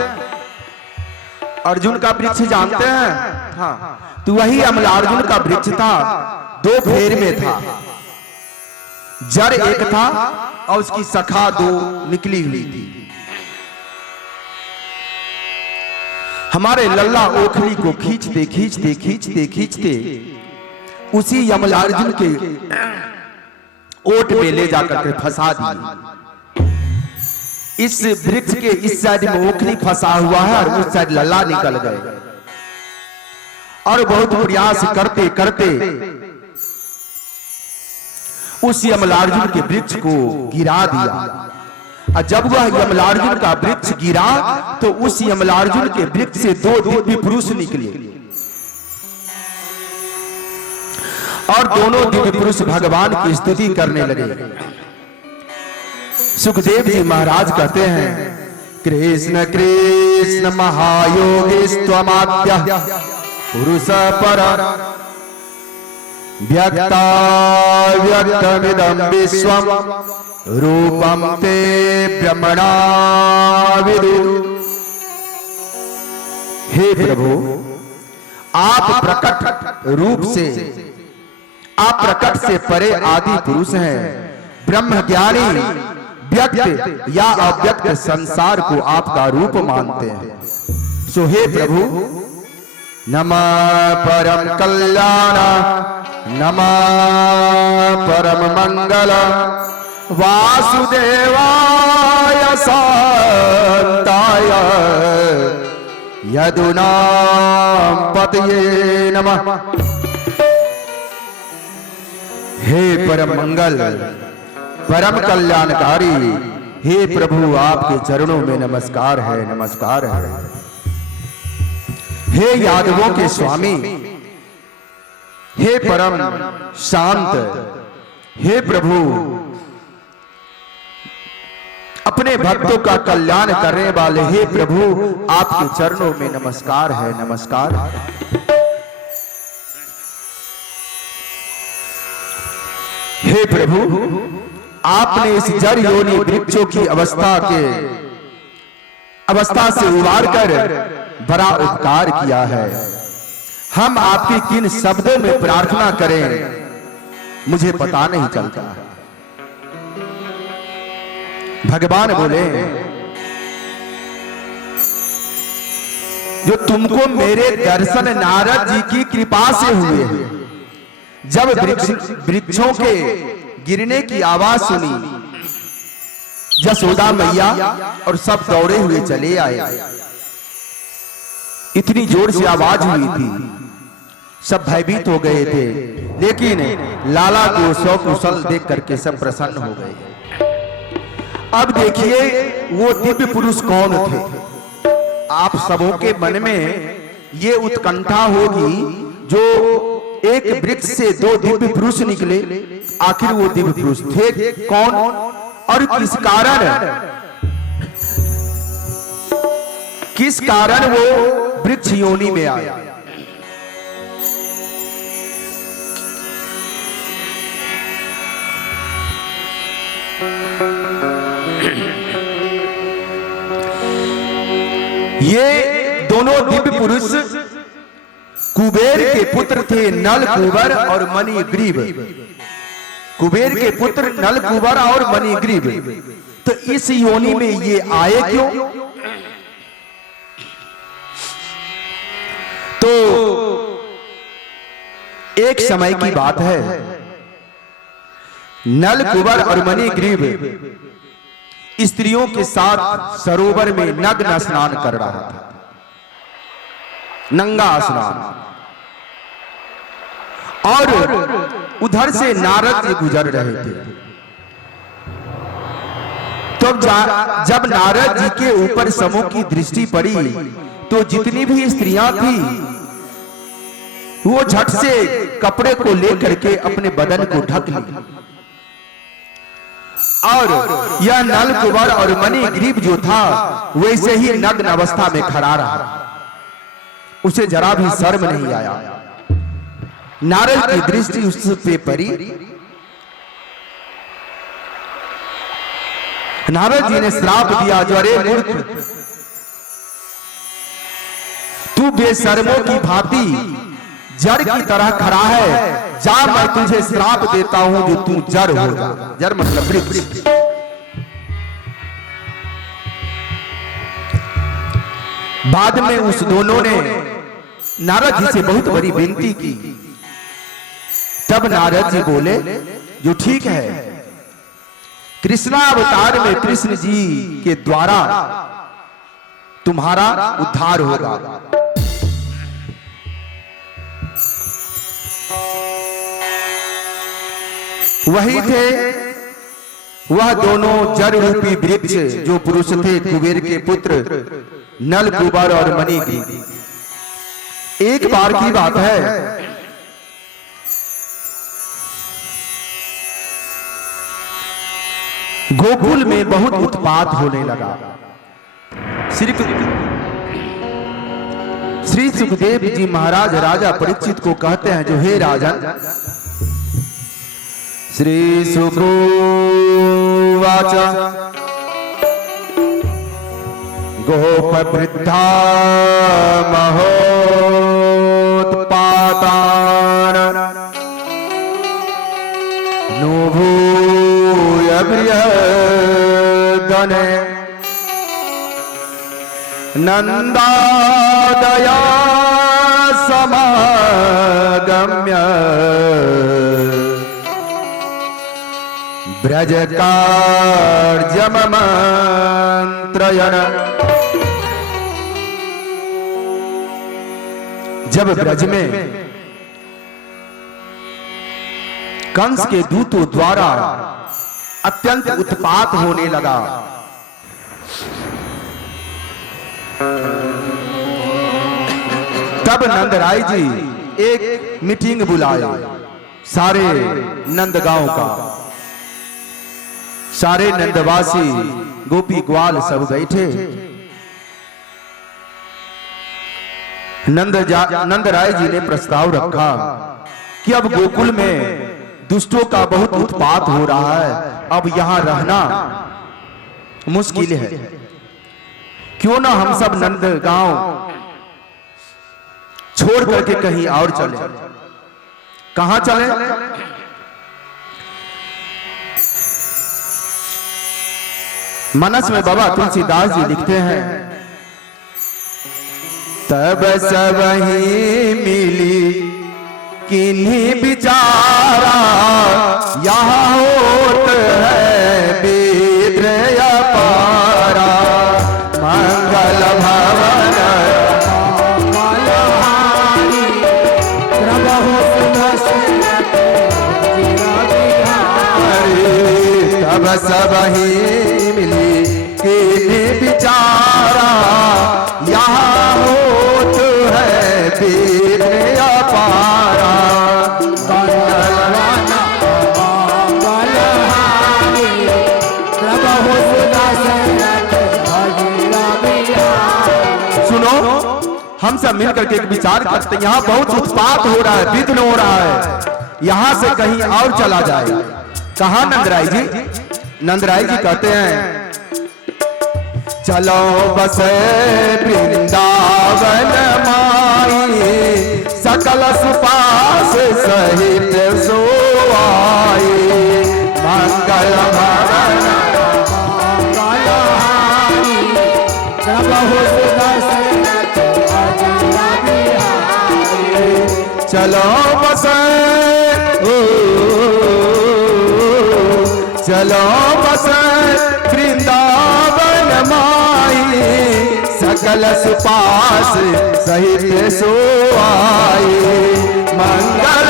अर्जुन का वृक्ष जानते हैं? हाँ, तो वही यमलार्जुन का वृक्ष था। 2 फेर में था, जड़ एक था और उसकी शाखा 2 निकली हुई थी। हमारे लल्ला ओखली को खींचते खींचते खींचते खींचते उसी यमलार्जुन के ओट में ले जाकर के फंसा दिए। इस वृक्ष के इस साइड में ओखली फंसा हुआ है और उस साइड लल्ला निकल गए। और बहुत प्रयास करते करते उस यमलार्जुन के वृक्ष को गिरा दिया। और जब वह यमलार्जुन का वृक्ष गिरा तो उस यमलार्जुन के वृक्ष से 2 दिव्य पुरुष निकले और दोनों दिव्य पुरुष भगवान की स्तुति करने लगे। सुखदेव जी महाराज कहते हैं, कृष्ण कृष्ण महायोगीस्त्वमाद्य पुरुष पर व्यक्ताव्यक्तमिदं विश्वं रूपं ते ब्रह्मणा विदु। हे प्रभु, आप प्रकट रूप से, आप प्रकट से परे आदि पुरुष हैं, ब्रह्म ज्ञानी व्यक्त या अव्यक्त संसार को आपका रूप मानते हैं। सो हे प्रभु, नमः परम कल्याण, नमः परम मंगल, वासुदेवाय शांताय यदुनां पतये नमः। हे परम मंगल परम कल्याणकारी, हे प्रभु आपके चरणों में नमस्कार है, नमस्कार है। हे यादवों के स्वामी, हे परम शांत, हे प्रभु अपने भक्तों का कल्याण करने वाले, हे प्रभु आपके चरणों में नमस्कार है, नमस्कार है। हे प्रभु आपने इस जड़ योनि वृक्षों की अवस्था से उबार कर बड़ा उपकार किया है। हम आपके किन शब्दों में प्रार्थना करें मुझे पता नहीं चलता। भगवान बोले, जो तुमको मेरे दर्शन नारद जी की कृपा से हुए हैं। जब वृक्षों के गिरने की आवाज सुनी, यशोदा मैया और सब दौड़े हुए चले आए। इतनी जोर से आवाज हुई थी, सब भयभीत हो गए थे, लेकिन लाला को सकुशल देख करके सब प्रसन्न हो गए। अब देखिए वो दिव्य पुरुष कौन थे। आप सबों के मन में ये उत्कंठा होगी, जो एक वृक्ष से दो दिव्य पुरुष निकले, आखिर वो दिव्य पुरुष थे कौन और किस कारण वो वृक्ष योनि में आया। ये दोनों दिव्य पुरुष कुबेर के पुत्र थे, नल कुबर और मणिग्रीव। कुबेर के पुत्र नल कुबर और मणिग्रीव। तो इस योनि में ये आए क्यों? तो एक समय की बात है, नल कुबर और मणिग्रीव स्त्रियों के साथ सरोवर में नग्न स्नान कर रहा था, नंगा स्नान। और उधर से नारद जी गुजर रहे थे। तो जब नारद जी के ऊपर समूह की दृष्टि पड़ी, तो जितनी भी स्त्रियां थी वो झट से कपड़े को लेकर के अपने बदन को ढक ली। और यह नल कुबर और मणिग्रीव जो था वैसे ही नग्न अवस्था में खड़ा रहा। उसे जरा भी शर्म नहीं आया। नारद की दृष्टि उस पे पड़ी। नारद जी ने श्राप दिया, जो अरे मूर्ख, तू बेशर्मों की भांति जड़ की तरह खड़ा है, जा मैं तुझे श्राप देता हूं जो तू जड़ हो जा। जड़ मतलब वृक्ष। बाद में उस दोनों ने नारद जी से बहुत बड़ी विनती की। तब नारद जी बोले, जो ठीक है, कृष्णा अवतार में कृष्ण जी के द्वारा तुम्हारा उद्धार होगा। वही थे वह दोनों जड़ रूपी वृक्ष जो पुरुष थे, कुबेर के पुत्र नल कुबर और मणिग्रीव। एक बार की बात है, गोकुल में बहुत उत्पात होने लगा। श्री सुखदेव जी महाराज राजा परीक्षित को कहते हैं, जो हे राजन, श्री सुखोवाच गोप वृद्धा महोत्पातान नुभूय बृहदने नंदादया समागम्य ब्रज कार्जम मंत्रयन। जब ब्रज में कंस के दूतों द्वारा अत्यंत उत्पात होने लगा, तब नंदराय जी एक मीटिंग बुलाए सारे नंदगांव का। सारे नंदवासी गोपी ग्वाल सब बैठे। नंदराय जी ने प्रस्ताव रखा कि अब गोकुल में दुष्टों का बहुत उत्पात हो रहा है, अब यहां रहना मुश्किल है। क्यों ना हम सब नंदगांव छोड़ करके कहीं और चले। कहां चले? मनस में बाबा तुलसीदास जी लिखते हैं, तब सब ही मिली किन्हीं बिचारा, यहाँ होत है विद्रय पारा। मंगल भवन तब सब ही मिली किन्हीं बिचारा, यहाँ होत है विद्रय पारा। सुनो, हम सब मिलकर के एक विचार करते हैं, यहाँ बहुत उत्पात हो रहा है, विघ्न हो रहा है, यहाँ से कहीं और चला जाए। कहा नंदराय जी? नंदराय जी कहते हैं, चलो बसे वृंदावन माई, सकल सुपास सहित सोआई। मंगल भवन चलो बसे, चलो बसे वृंदावन माई, सकल सुपास सहित सोआई। मंगल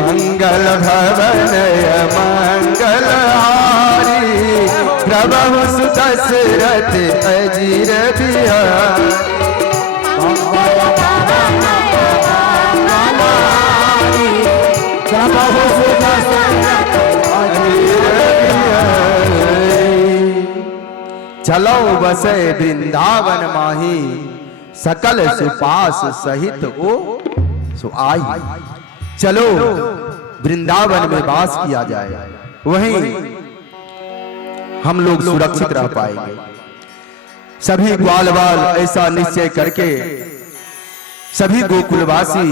मंगल भवन मंगल हारी, प्रभु सुदशरथ अजीर बिहारी। चलो बसे वृंदावन माही, सकल सुपास सहित ओ सो आई। चलो वृंदावन में वास किया जाए, वहीं हम लोग सुरक्षित रह पाएंगे। सभी ग्वालवाल ऐसा निश्चय करके सभी गोकुलवासी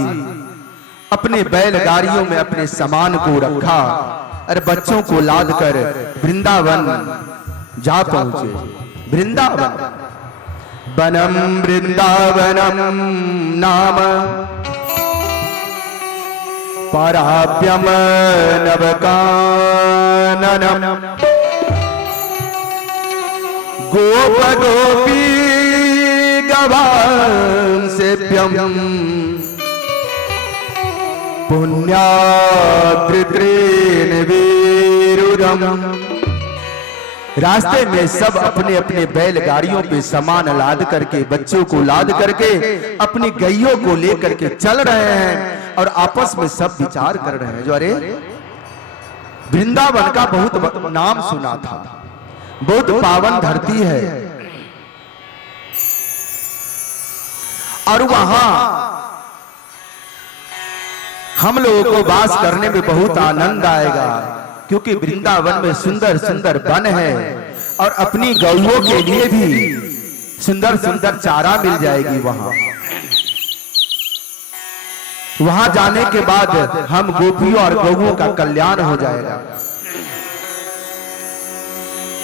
अपने बैलगाड़ियों में अपने सामान को रखा और बच्चों को लाद कर वृंदावन जा पहुंचे। वृंदावन वनम वृंदावनम नाम पराप्यम नवकाननम, गोप गोपी गवांसेप्यम पुण्याद्रित्रेण वीरुरम। रास्ते में सब अपने अपने बैलगाड़ियों पे सामान लाद करके, बच्चों को लाद करके, अपनी गैयों को लेकर के चल रहे हैं और आपस में सब विचार कर रहे हैं। जो अरे वृंदावन का बहुत नाम सुना था, बहुत पावन धरती है और वहां हम लोगों को वास करने में बहुत आनंद आएगा, क्योंकि वृंदावन में सुंदर सुंदर वन है और अपनी गौओं के लिए भी सुंदर सुंदर चारा मिल जाएगी। वहां जाने के बाद हम गोपियों और गौओं का कल्याण हो जाएगा।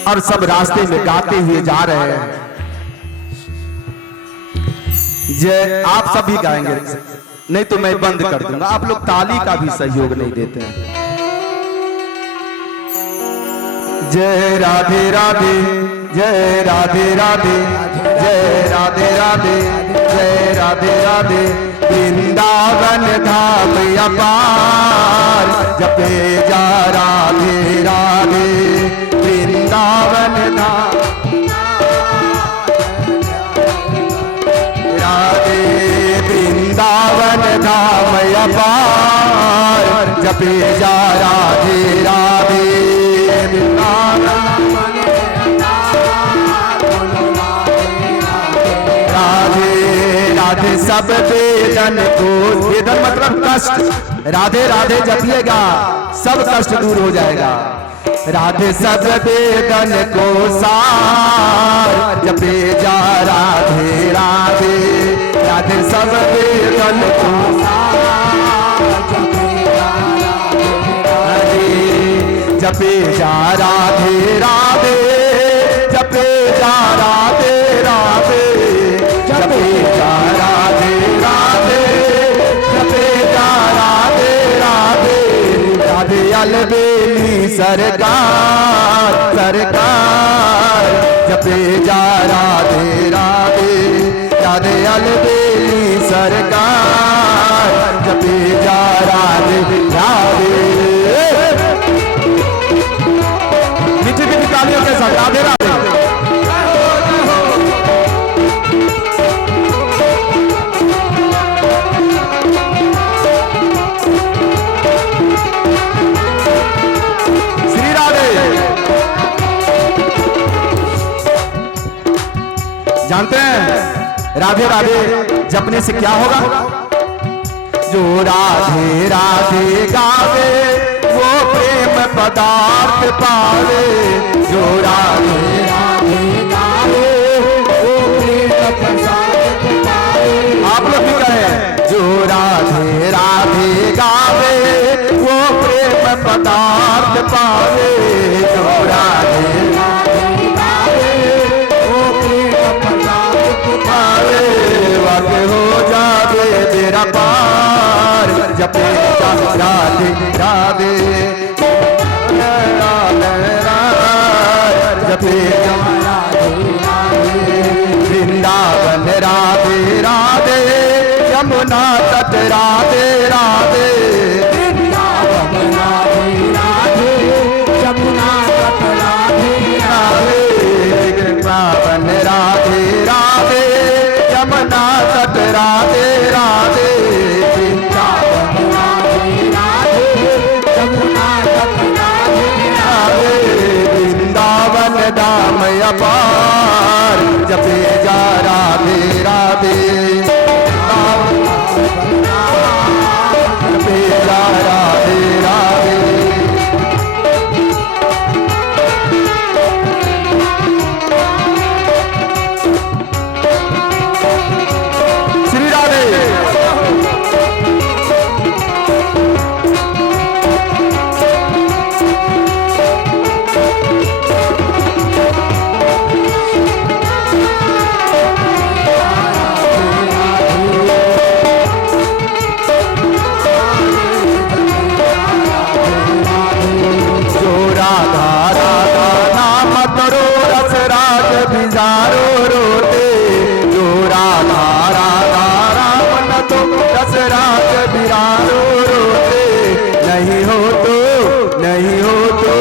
और सब रास्ते में गाते हुए जा रहे हैं। जय आप सभी गाएंगे, नहीं तो मैं बंद कर दूंगा। आप लोग ताली का भी सहयोग नहीं देते हैं। जय राधे राधे, जय राधे राधे, जय राधे राधे, जय राधे राधे। वृंदावन धाम अपार, जपे जा राधे राधे। वृंदावन धाम राधे, वृंदावन धाम अपार, जपे जा राधे राधे। राधे राधे सब वेदन को, वेदन मतलब कष्ट, राधे राधे जपिएगा सब कष्ट दूर हो जाएगा। राधे सब वेदन को सार, जपे जा राधे राधे। राधे सब वेदन को जपे जा राधे राधे, जपे जा राधे राधे, जपे जा राधे राधे, जपे जा राधे राधे। राधे अलबेली सरकार सरकार, जपे जा राधे राधे। राधे अलबेली सरकार, जपे जा राधे राधे। मीठी मीठी तालियों के साथ राधे राधे। श्री राधे। जानते हैं राधे राधे जपने से क्या होगा? जो राधे राधे गावे वो प्रेम पदार्थ पावे। जो राधे राधे गावे वो प्रेम पदार्थ पावे। आप लोग भी कहें, जो राधे राधे गावे वो प्रेम पदार्थ पावे। जो राधे राधे गावे वो प्रेम पदार्थ पावे। वाक़ हो जावे मेरा पार, जपे जा राधे राधे। जपे जा राधे राधे। वृंदावन राधे राधे, यमुना तट राधे राधे। वृंदावन राधे राधे, यमुना तट राधे राधे। वृंदावन राधे राधे, यमुना तट राधे राधे। वृंदावन राधे राधे, यमुना तट राधे राधे। वृंदावन धाम अपार, जपे जा राधे राधे। जपे जा राधे राधे। श्री राधे। बिजारो रोते। जो राधा राधा राम न तो दशराज बिरारो रोते। नहीं हो तो नहीं हो तो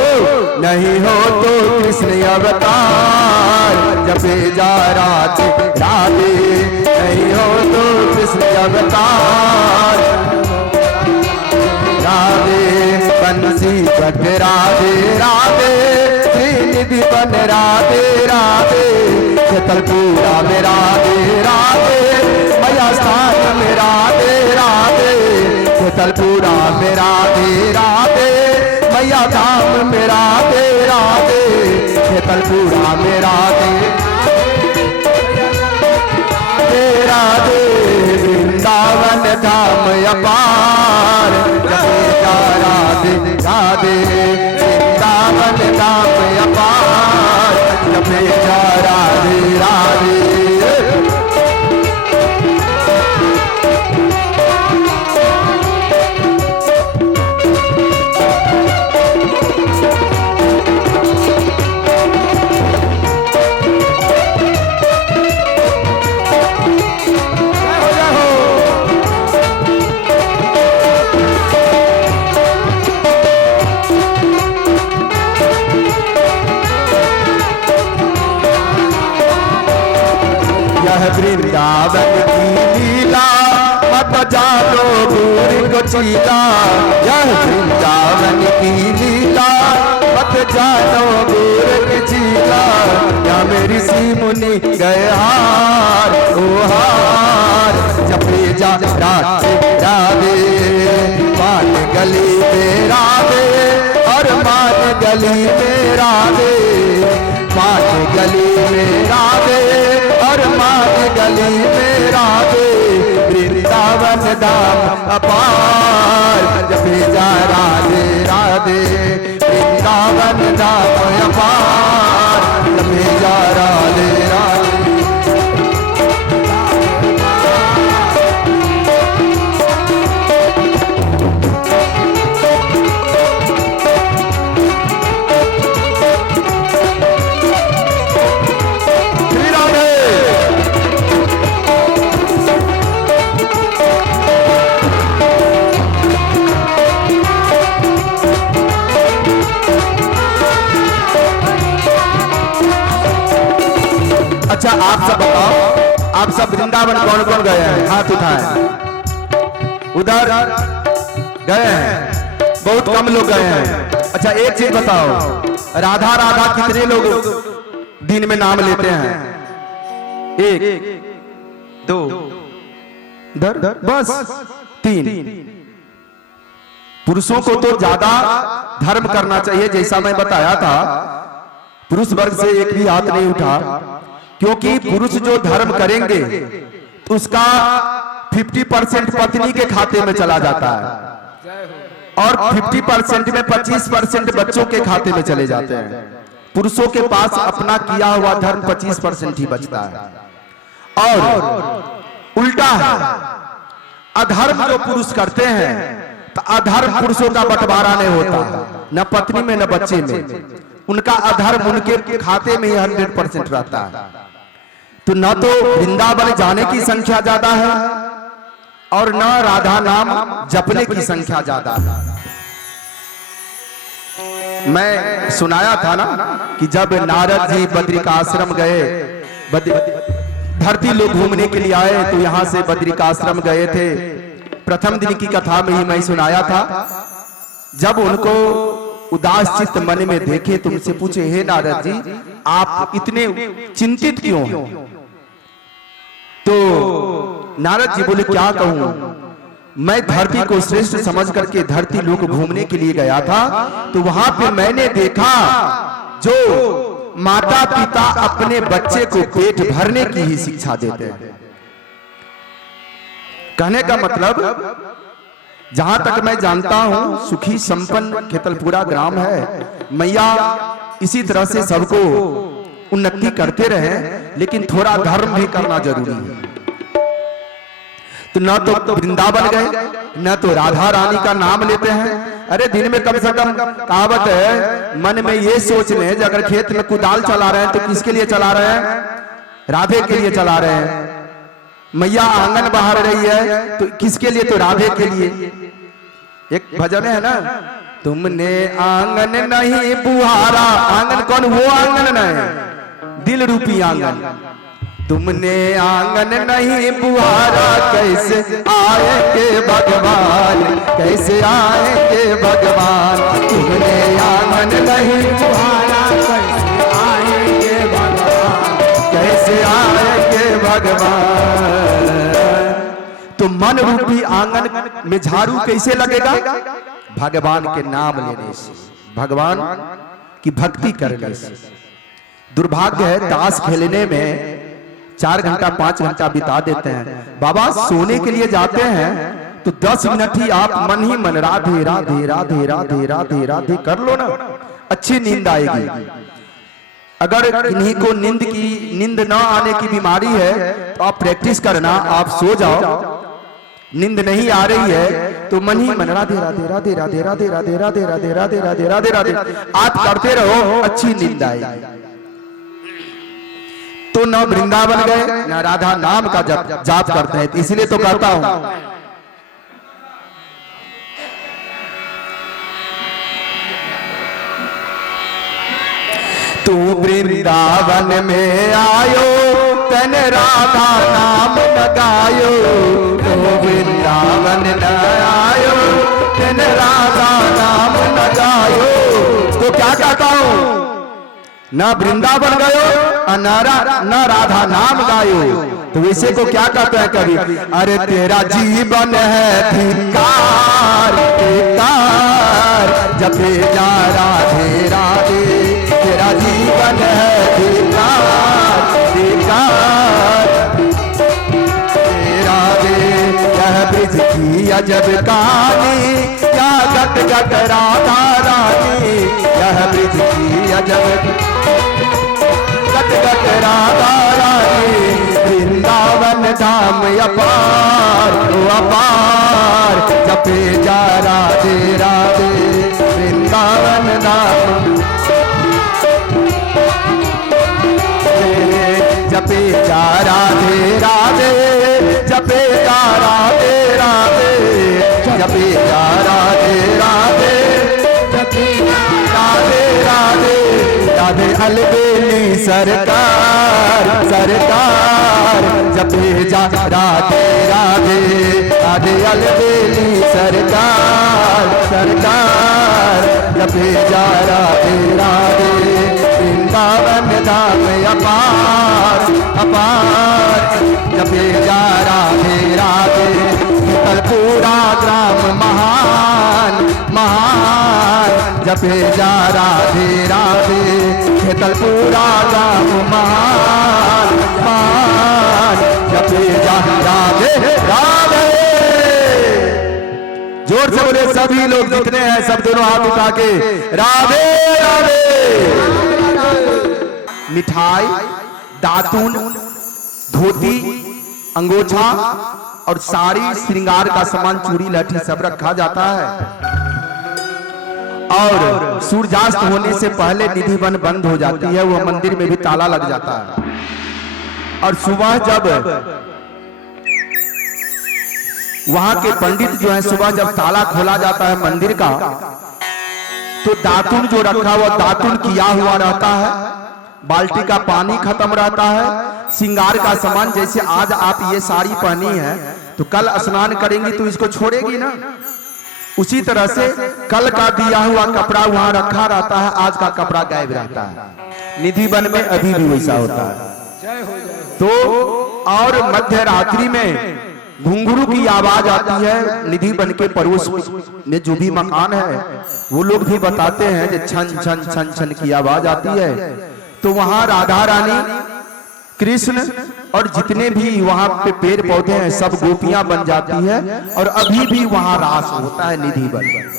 नहीं हो तो कृष्ण अवतार, जपे जा राधे राधे। नहीं हो तो कृष्ण अवतार राधे। बंसी बट राधे राधे, श्रीनिधि बन राधे राधे। छतरपुरा में राधे राधे, मैया स्थान में राधे राधे। छतरपुरा में राधे राधे, मैया धाम में राधे राधे। छतरपुरा में राधे राधे। वृंदावन धाम अपार, जपे जा राधे राधे। वृंदावन धाम अपार, जपे जा राधे राधे। वृंदावन की लीला मत जानो दूर को चीला, यह वृंदावन की लीला मत जानो दूर की चीला। या मेरी ऋषि मुनि गए हार ओ हार, जपे जा राधे राधे, मान गली में राधे और मान गली में राधे, मान गली में राधे और मान गली में राधे। वृंदावन धाम अपार, जपे जा राधे राधे, वृंदावन धाम अपार, जपे जा राधे राधे। अच्छा आप सब बताओ, आप सब वृंदावन कौन कौन गए हैं? हाथ उठाएं। उधर गए हैं, बहुत कम लोग गए हैं। अच्छा एक चीज बताओ, राधा राधा कितने लोग दिन में नाम लेते हैं? एक दो दर बस तीन। पुरुषों को तो ज्यादा धर्म करना चाहिए, जैसा मैं बताया था। पुरुष वर्ग से एक भी हाथ नहीं उठा, क्योंकि पुरुष जो धर्म करेंगे तो उसका 50% पत्नी के खाते में चला जाता है और 50% में 25% बच्चों के खाते में चले जाते हैं। पुरुषों के पास अपना किया हुआ धर्म 25% ही बचता है। और उल्टा है, अधर्म जो पुरुष करते हैं तो अधर्म पुरुषों का बंटवारा नहीं होता, न पत्नी में न बच्चे में। उनका अधर्म उनके खाते में ही 100% रहता है। तो न तो वृंदावन जाने की संख्या ज्यादा है और न राधा नाम जपने की संख्या ज्यादा है। मैं सुनाया था ना कि जब नारद जी बद्री का आश्रम गए, धरती लोग घूमने के लिए आए, तो यहां से बद्री का आश्रम गए थे। प्रथम दिन की कथा में ही मैं सुनाया था, जब उनको उदास चित्त मन में देखे, तुमसे पूछे हे नारद जी आप इतने चिंतित क्यों हैं? तो नारद जी बोले क्या कहूं, मैं धरती को श्रेष्ठ समझ करके धरती लोग घूमने के लिए गया था, तो वहां पे मैंने देखा जो माता पिता अपने बच्चे को पेट भरने की ही शिक्षा देते हैं। कहने का मतलब जहां तक मैं जानता हूं सुखी संपन्न खेतलपुरा ग्राम है, मैया इसी तरह से सबको उन्नति करते रहे, लेकिन थोड़ा धर्म भी करना जरूरी है। तो न तो वृंदावन गए, न तो राधा रानी का नाम लेते हैं। अरे दिन में कम से कम कहावत है, मन में ये सोच लें अगर खेत में कुदाल चला रहे हैं तो किसके लिए चला रहे हैं? राधे के लिए चला रहे हैं। मैया आंगन बहार रही है तो किसके लिए? तो राधे के लिए। एक भजन है ना, तुमने आंगन नहीं बुहारा, आंगन कौन? वो आंगन नहीं, दिल रूपी आंगन। तुमने आंगन नहीं बुहारा, कैसे आएंगे भगवान, कैसे आएंगे भगवान। तुमने आंगन नहीं बुहारा, कैसे आएंगे भगवान, कैसे आएंगे भगवान। तो मन रूपी आंगन में झाड़ू कैसे लगेगा? भगवान के नाम लेने से, भगवान की भक्ति करने से। दुर्भाग्य है ताश खेलने में 4 घंटा 5 घंटा बिता देते हैं। बाबा सोने के लिए जाते हैं तो 10 मिनट ही आप मन ही मन राधे राधे राधे राधे राधे राधे कर लो ना, अच्छी नींद आएगी। अगर इन्हीं को नींद ना आने की बीमारी है तो आप प्रैक्टिस करना, आप सो जाओ। नींद नहीं आ रही है तो मन ही मन राधे राधे राधे राधे राधे राधे राधे राधे राधे राधे राधे राधे आप करते रहो, अच्छी नींद आएगी। तो न वृंदावन गए न राधा नाम का जाप करते हैं। इसलिए तो कहता हूं तू वृंदावन में आयो तन राधा नाम न गायो, तू वृंदावन न आयो तन राधा नाम न गायो। तो क्या कहता हूं, न वृंदावन गयो न राधा नाम गायो। तो वैसे को क्या कहते हैं कभी, अरे तेरा जीवन है धिक्कार धिक्कार, जपे जा राधे राधे, तेरा जीवन है धिक्कार धिक्कार। राधे यह ब्रिज की अजब कहानी, क्या गट गट राधा रानी, यह ब्रिज की अजब गट गट राधा रानी। वृंदावन धाम अपार अपार, जपे जा राधे राधे, वृंदावन धाम जपे जा राधे राधे, जपे जा राधे राधे, जपे जा राधे राधे, जपे राधे राधे। राधे अलबेली सरकार सरकार, जपे जा राधे राधे, राधे अलबेली सरकार सरकार, जपे जा राधे राधे। वृंदावन धाम अपार अपार, जपे जा राधे राधे। शीतलपुरा ग्राम महान महान, जपे जा राधे राधे, शीतलपुरा ग्राम महान महान, जपे जा राधे राधे। जोर से बोले सभी लोग जितने हैं, सब दोनों हाथ उठा के राधे राधे। मिठाई, दातून, धोती, अंगोछा और साड़ी श्रृंगार का सामान, चूड़ी लठी सब रखा जाता है। और सूर्यास्त होने से पहले निधि वन बंद हो जाती है, वो मंदिर में भी ताला लग जाता है। और सुबह जब वहां के पंडित जो है, सुबह जब ताला खोला जाता है मंदिर का, तो दातुन जो रखा हुआ दातुन किया हुआ रहता है, बाल्टी का पानी खत्म रहता है, श्रृंगार का सामान। जैसे आज आप ये साड़ी पहनी है तो कल स्नान करेंगी तो इसको छोड़ेगी ना, उसी तरह से कल का दिया हुआ कपड़ा वहां रखा रहता है, आज का कपड़ा गायब रहता है। निधि वन में अभी भी वैसा होता है। तो और मध्य रात्रि में घुंघरू की आवाज आती है। निधि वन के पड़ोस में जो भी मकान है वो लोग भी बताते हैं कि छन छन छन छन की आवाज आती है। तो वहां राधा रानी, कृष्ण और जितने भी वहां पे पेड़ पौधे हैं सब गोपियां बन जाती है, और अभी भी वहां रास होता है निधि वन।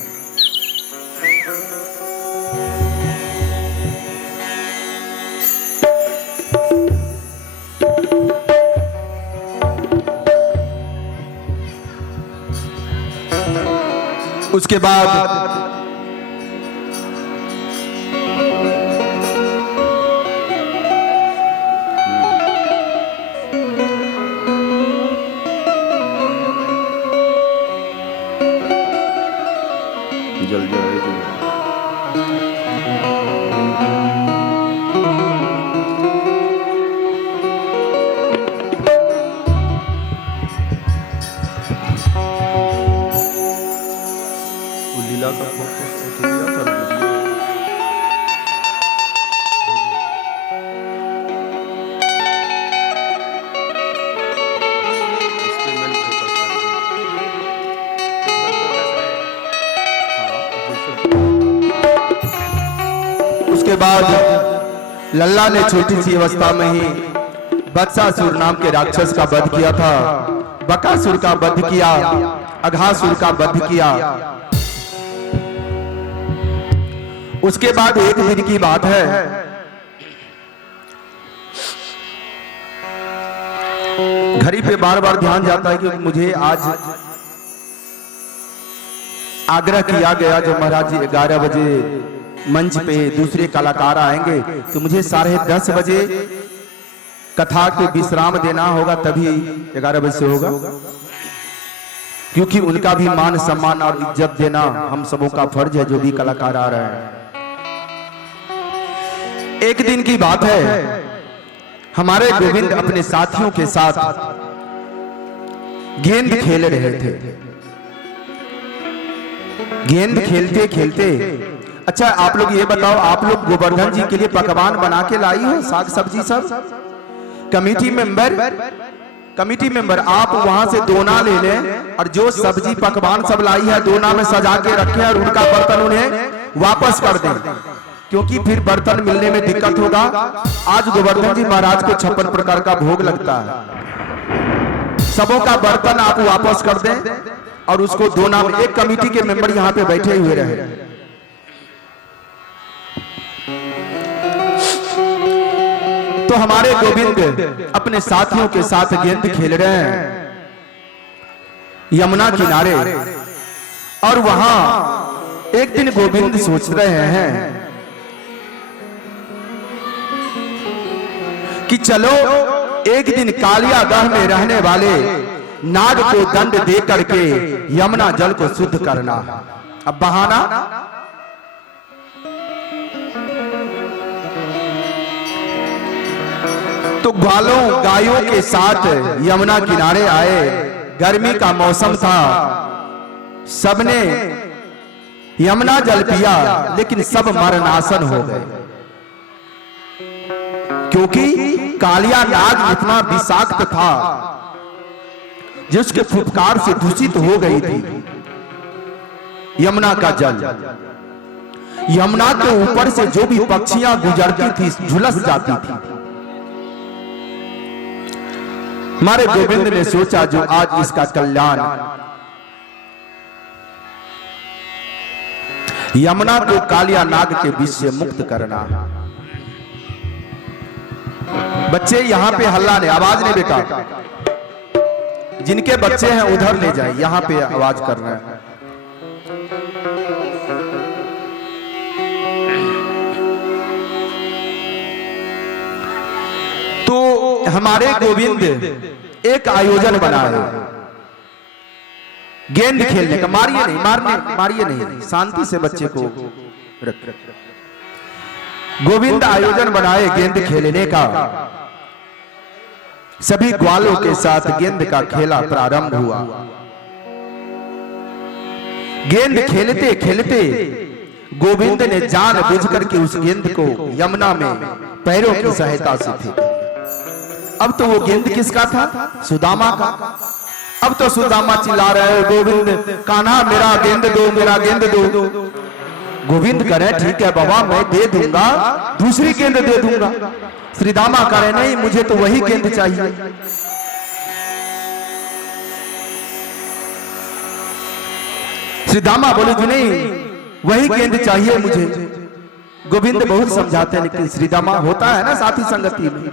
उसके बाद जल्दी लीला का उसके बाद लल्ला ने छोटी सी अवस्था में ही बत्सासुर नाम के राक्षस का वध किया था, बकासुर का वध किया, अघासुर का वध किया। उसके बाद एक दिन की बात है, घड़ी पे बार बार ध्यान जाता है कि मुझे आज आग्रह किया गया जो महाराज जी 11 बजे मंच पे दूसरे कलाकार आएंगे, तो मुझे 10:30 बजे कथा को विश्राम देना होगा, तभी 11 बजे से होगा, क्योंकि उनका भी मान सम्मान और इज्जत देना हम सबों का फर्ज है जो भी कलाकार आ रहे हैं। एक दिन की बात है, हमारे गोविंद अपने साथियों के साथ गेंद खेल रहे थे। गेंद खेलते खेलते, अच्छा आप लोग ये बताओ, आप लोग गोवर्धन जी के लिए पकवान बना के लाई हो, साग सब्जी सब? कमेटी मेंबर आप वहां से दोना ले लें और जो सब्जी पकवान सब लाई है दोना में सजा के रखें और उनका बर्तन उन्हें वापस कर दें, क्योंकि फिर बर्तन मिलने में दिक्कत होगा। आज गोवर्धन जी महाराज को 56 प्रकार का भोग लगता है। सबों का बर्तन आप वापस कर दें और उसको दोना में, एक कमेटी के मेंबर यहाँ पे बैठे हुए रहे। तो हमारे गोविंद अपने साथियों के साथ गेंद खेल रहे हैं यमुना किनारे, और वहां एक दिन गोविंद सोच रहे हैं कि चलो एक दिन कालियादह में रहने वाले नाग को दंड दे करके यमुना जल को शुद्ध करना। अब बहाना, तो ग्वालों गायों के साथ यमुना किनारे आए। गर्मी का मौसम था, सबने यमुना जल पिया, लेकिन सब मरणासन हो गए, क्योंकि कालिया नाग इतना विषाक्त था जिसके फुफकार से दूषित हो गई थी यमुना का जल। यमुना के ऊपर से जो भी पक्षियां गुजरती थी झुलस जाती थी। हमारे गोविंद ने सोचा जो आज इसका कल्याण, यमुना को कालिया नाग के विष से मुक्त करना। बच्चे यहां पे हल्ला नहीं, आवाज नहीं बेटा, जिनके बच्चे हैं उधर ले जाए, यहां पे आवाज कर रहे हैं। तो हमारे गोविंद एक आयोजन बनाए गेंद खेलने का। मारिए नहीं, मारिए नहीं, शांति से बच्चे को रख। गोविंद आयोजन बनाए गेंद खेलने का। सभी ग्वालों के साथ गेंद का खेला प्रारंभ हुआ। गेंद खेलते खेलते गोविंद ने जानबूझ करके उस गेंद को यमुना में पैरों की सहायता से फेंका। अब तो वो गेंद किसका था? सुदामा का। अब तो सुदामा चिल्ला रहे, गोविंद कान्हा मेरा गेंद दो, मेरा गेंद दो। गोविंद करे ठीक है बाबा मैं दे दूंगा, दूसरी गेंद दे दूंगा। श्रीदामा करे नहीं, मुझे तो वही गेंद चाहिए। श्रीदामा बोले कि नहीं वही गेंद चाहिए मुझे। गोविंद बहुत समझाते हैं, लेकिन श्रीदामा होता है ना साथी संगति में,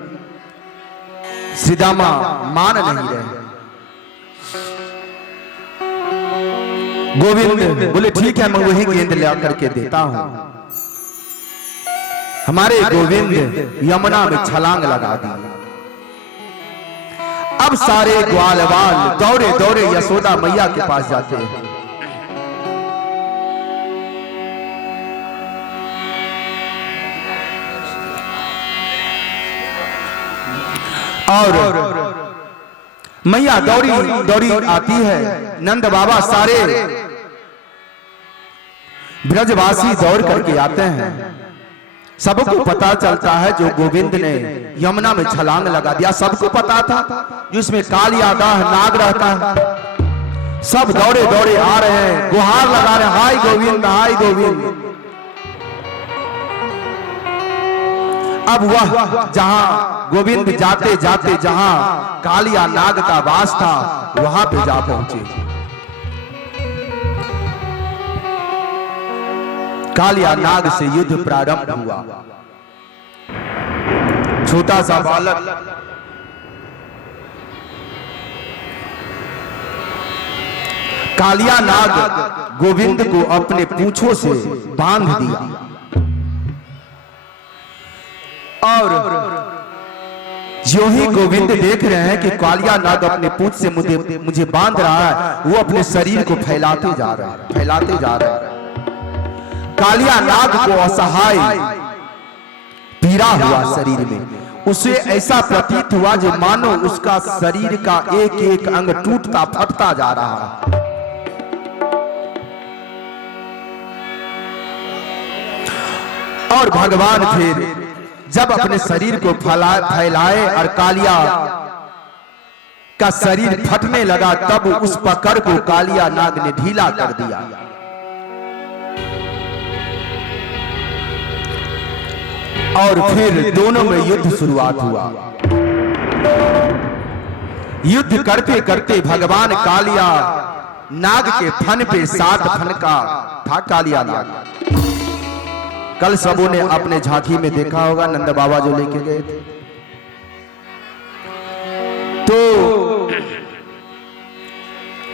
श्रीदामा मान नहीं रहे। गोविंद बोले ठीक है मैं वही गेंद ले करके देता हूं। हमारे गोविंद यमुना में छलांग लगा दी। अब सारे ग्वालवाल दौड़े दौड़े यशोदा मैया के पास जाते हैं। और मैया दौड़ी दौड़ी आती है। नंद बाबा सारे ब्रजवासी दौड़ करके आते हैं। सबको पता चलता है जो गोविंद ने यमुना में छलांग लगा दिया। सबको पता था जिसमें कालियादह नाग रहता है। सब दौड़े दौड़े आ रहे हैं, गुहार लगा रहे, हाय गोविंद हाय गोविंद। अब वह जहां गोविंद जाते जाते जहां कालिया नाग का वास था वहां पे जा पहुंचे। कालिया नाग से युद्ध प्रारंभ हुआ। छोटा सा बालक कालिया नाग गोविंद को अपने पूंछों से बांध दिया और जो ही गोविंद देख रहे हैं कि कालिया नाग अपने पूंछ से मुझे बांध रहा है, वो अपने शरीर को फैलाते जा रहे हैं। कालिया नाग को असहाय पीड़ा हुआ शरीर में। उसे ऐसा प्रतीत हुआ जो मानो उसका शरीर का एक एक अंग टूटता फटता जा रहा है। और भगवान फिर जब अपने शरीर को फैलाए और कालिया का शरीर फटने लगा, तब उस पकड़ को कालिया नाग ने ढीला कर दिया। और फिर दोनों में युद्ध शुरुआत हुआ। युद्ध करते करते भगवान कालिया नाग के फन पे 7 फन का था कालिया नाग। कल सबों ने अपने झांकी में देखा होगा, नंद बाबा जो लेके गए थे, तो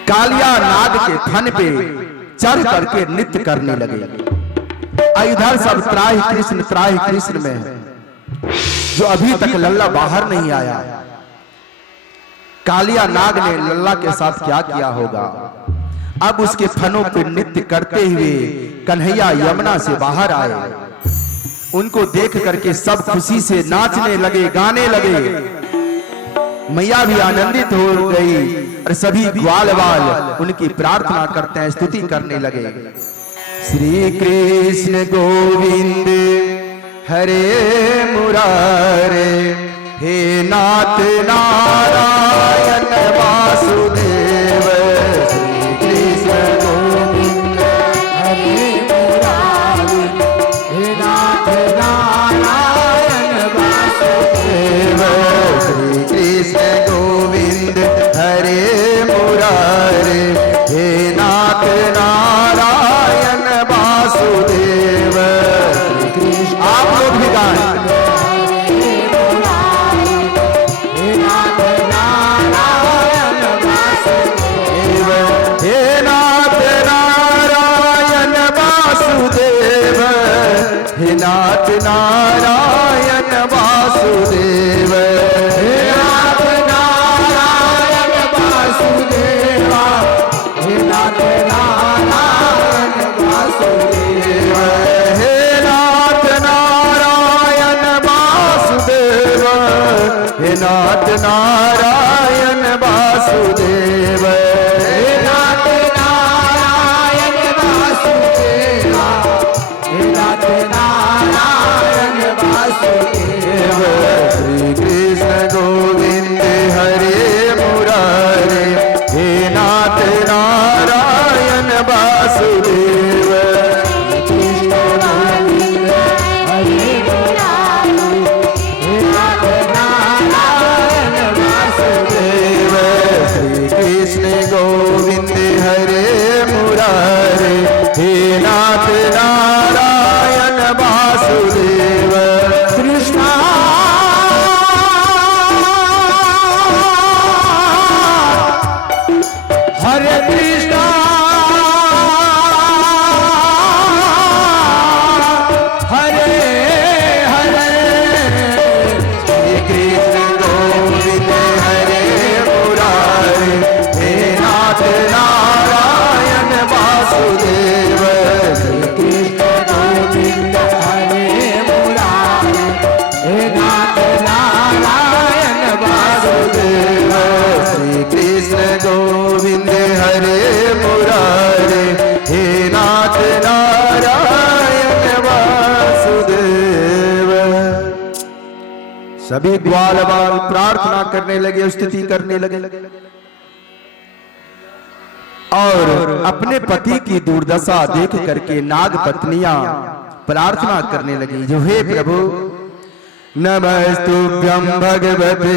कालिया नाग के फन पे चढ़ करके नृत्य करने लगे। इधर सब त्राहि कृष्ण में है, जो अभी तक लल्ला बाहर नहीं आया। कालिया नाग ने लल्ला के साथ क्या किया होगा। अब उसके फनों पे नृत्य करते हुए कन्हैया यमुना से बाहर आए। उनको देख करके सब खुशी से नाचने लगे, गाने लगे। मैया भी आनंदित हो गई और सभी ग्वाल बाल उनकी प्रार्थना करते हैं, स्तुति करने लगे। श्री कृष्ण गोविंद हरे मुरारे, हे नाथ नारायण वासुदेव। श्री कृष्ण गोविंद हरे मुरारे, हे नाथ नारायण वासुदेव। श्री कृष्ण गोविंद हरे मुरारे, हे नाथ नारायण वासुदेव। श्री कृष्ण, आप लोग भी गाएं। हे नाथ नारायण वासुदेव, हे नाथ नारायण वासुदेव, हे नाथ नारायण वासुदेव, हे नाथ नारायण वासुदेव, हे नाथ नारायण वासुदेव, हे नाथ नारायण वासुदेव, हे नाथ नारायण वासुदेव, हे नाथ नारायण वासुदेव, हे नाथ नारायण वासुदेव। श्री कृष्ण गोविंद हरे मुरारे, हे नाथ नारायण वासुदेव। कृष्ण गोविंद हरे मुरारे, हे नाथ नारायण वासुदेव। श्री कृष्ण गोविंद हरे मुरारे, हे नाथ नारायण वासुदेव। कृष्ण हरे कृष्ण हरे हरे, श्री कृष्ण गोविंद हरे मुरारे, हे नाथ नारायण वासुदेव। श्री कृष्ण गोविंद हरे मुरारे, हे नाथ नारायण वासुदेव। श्री कृष्ण गोविंद हरे मुरारे, हे नाथ नारायण वासुदेव। सभी ग्वाल बाल प्रार्थना करने लगे, स्तुति करने लगे और अपने पति की दुर्दशा देख करके नाग पत्नियां प्रार्थना करने लगी, जो हे प्रभु नमस्तुभ्यं भगवते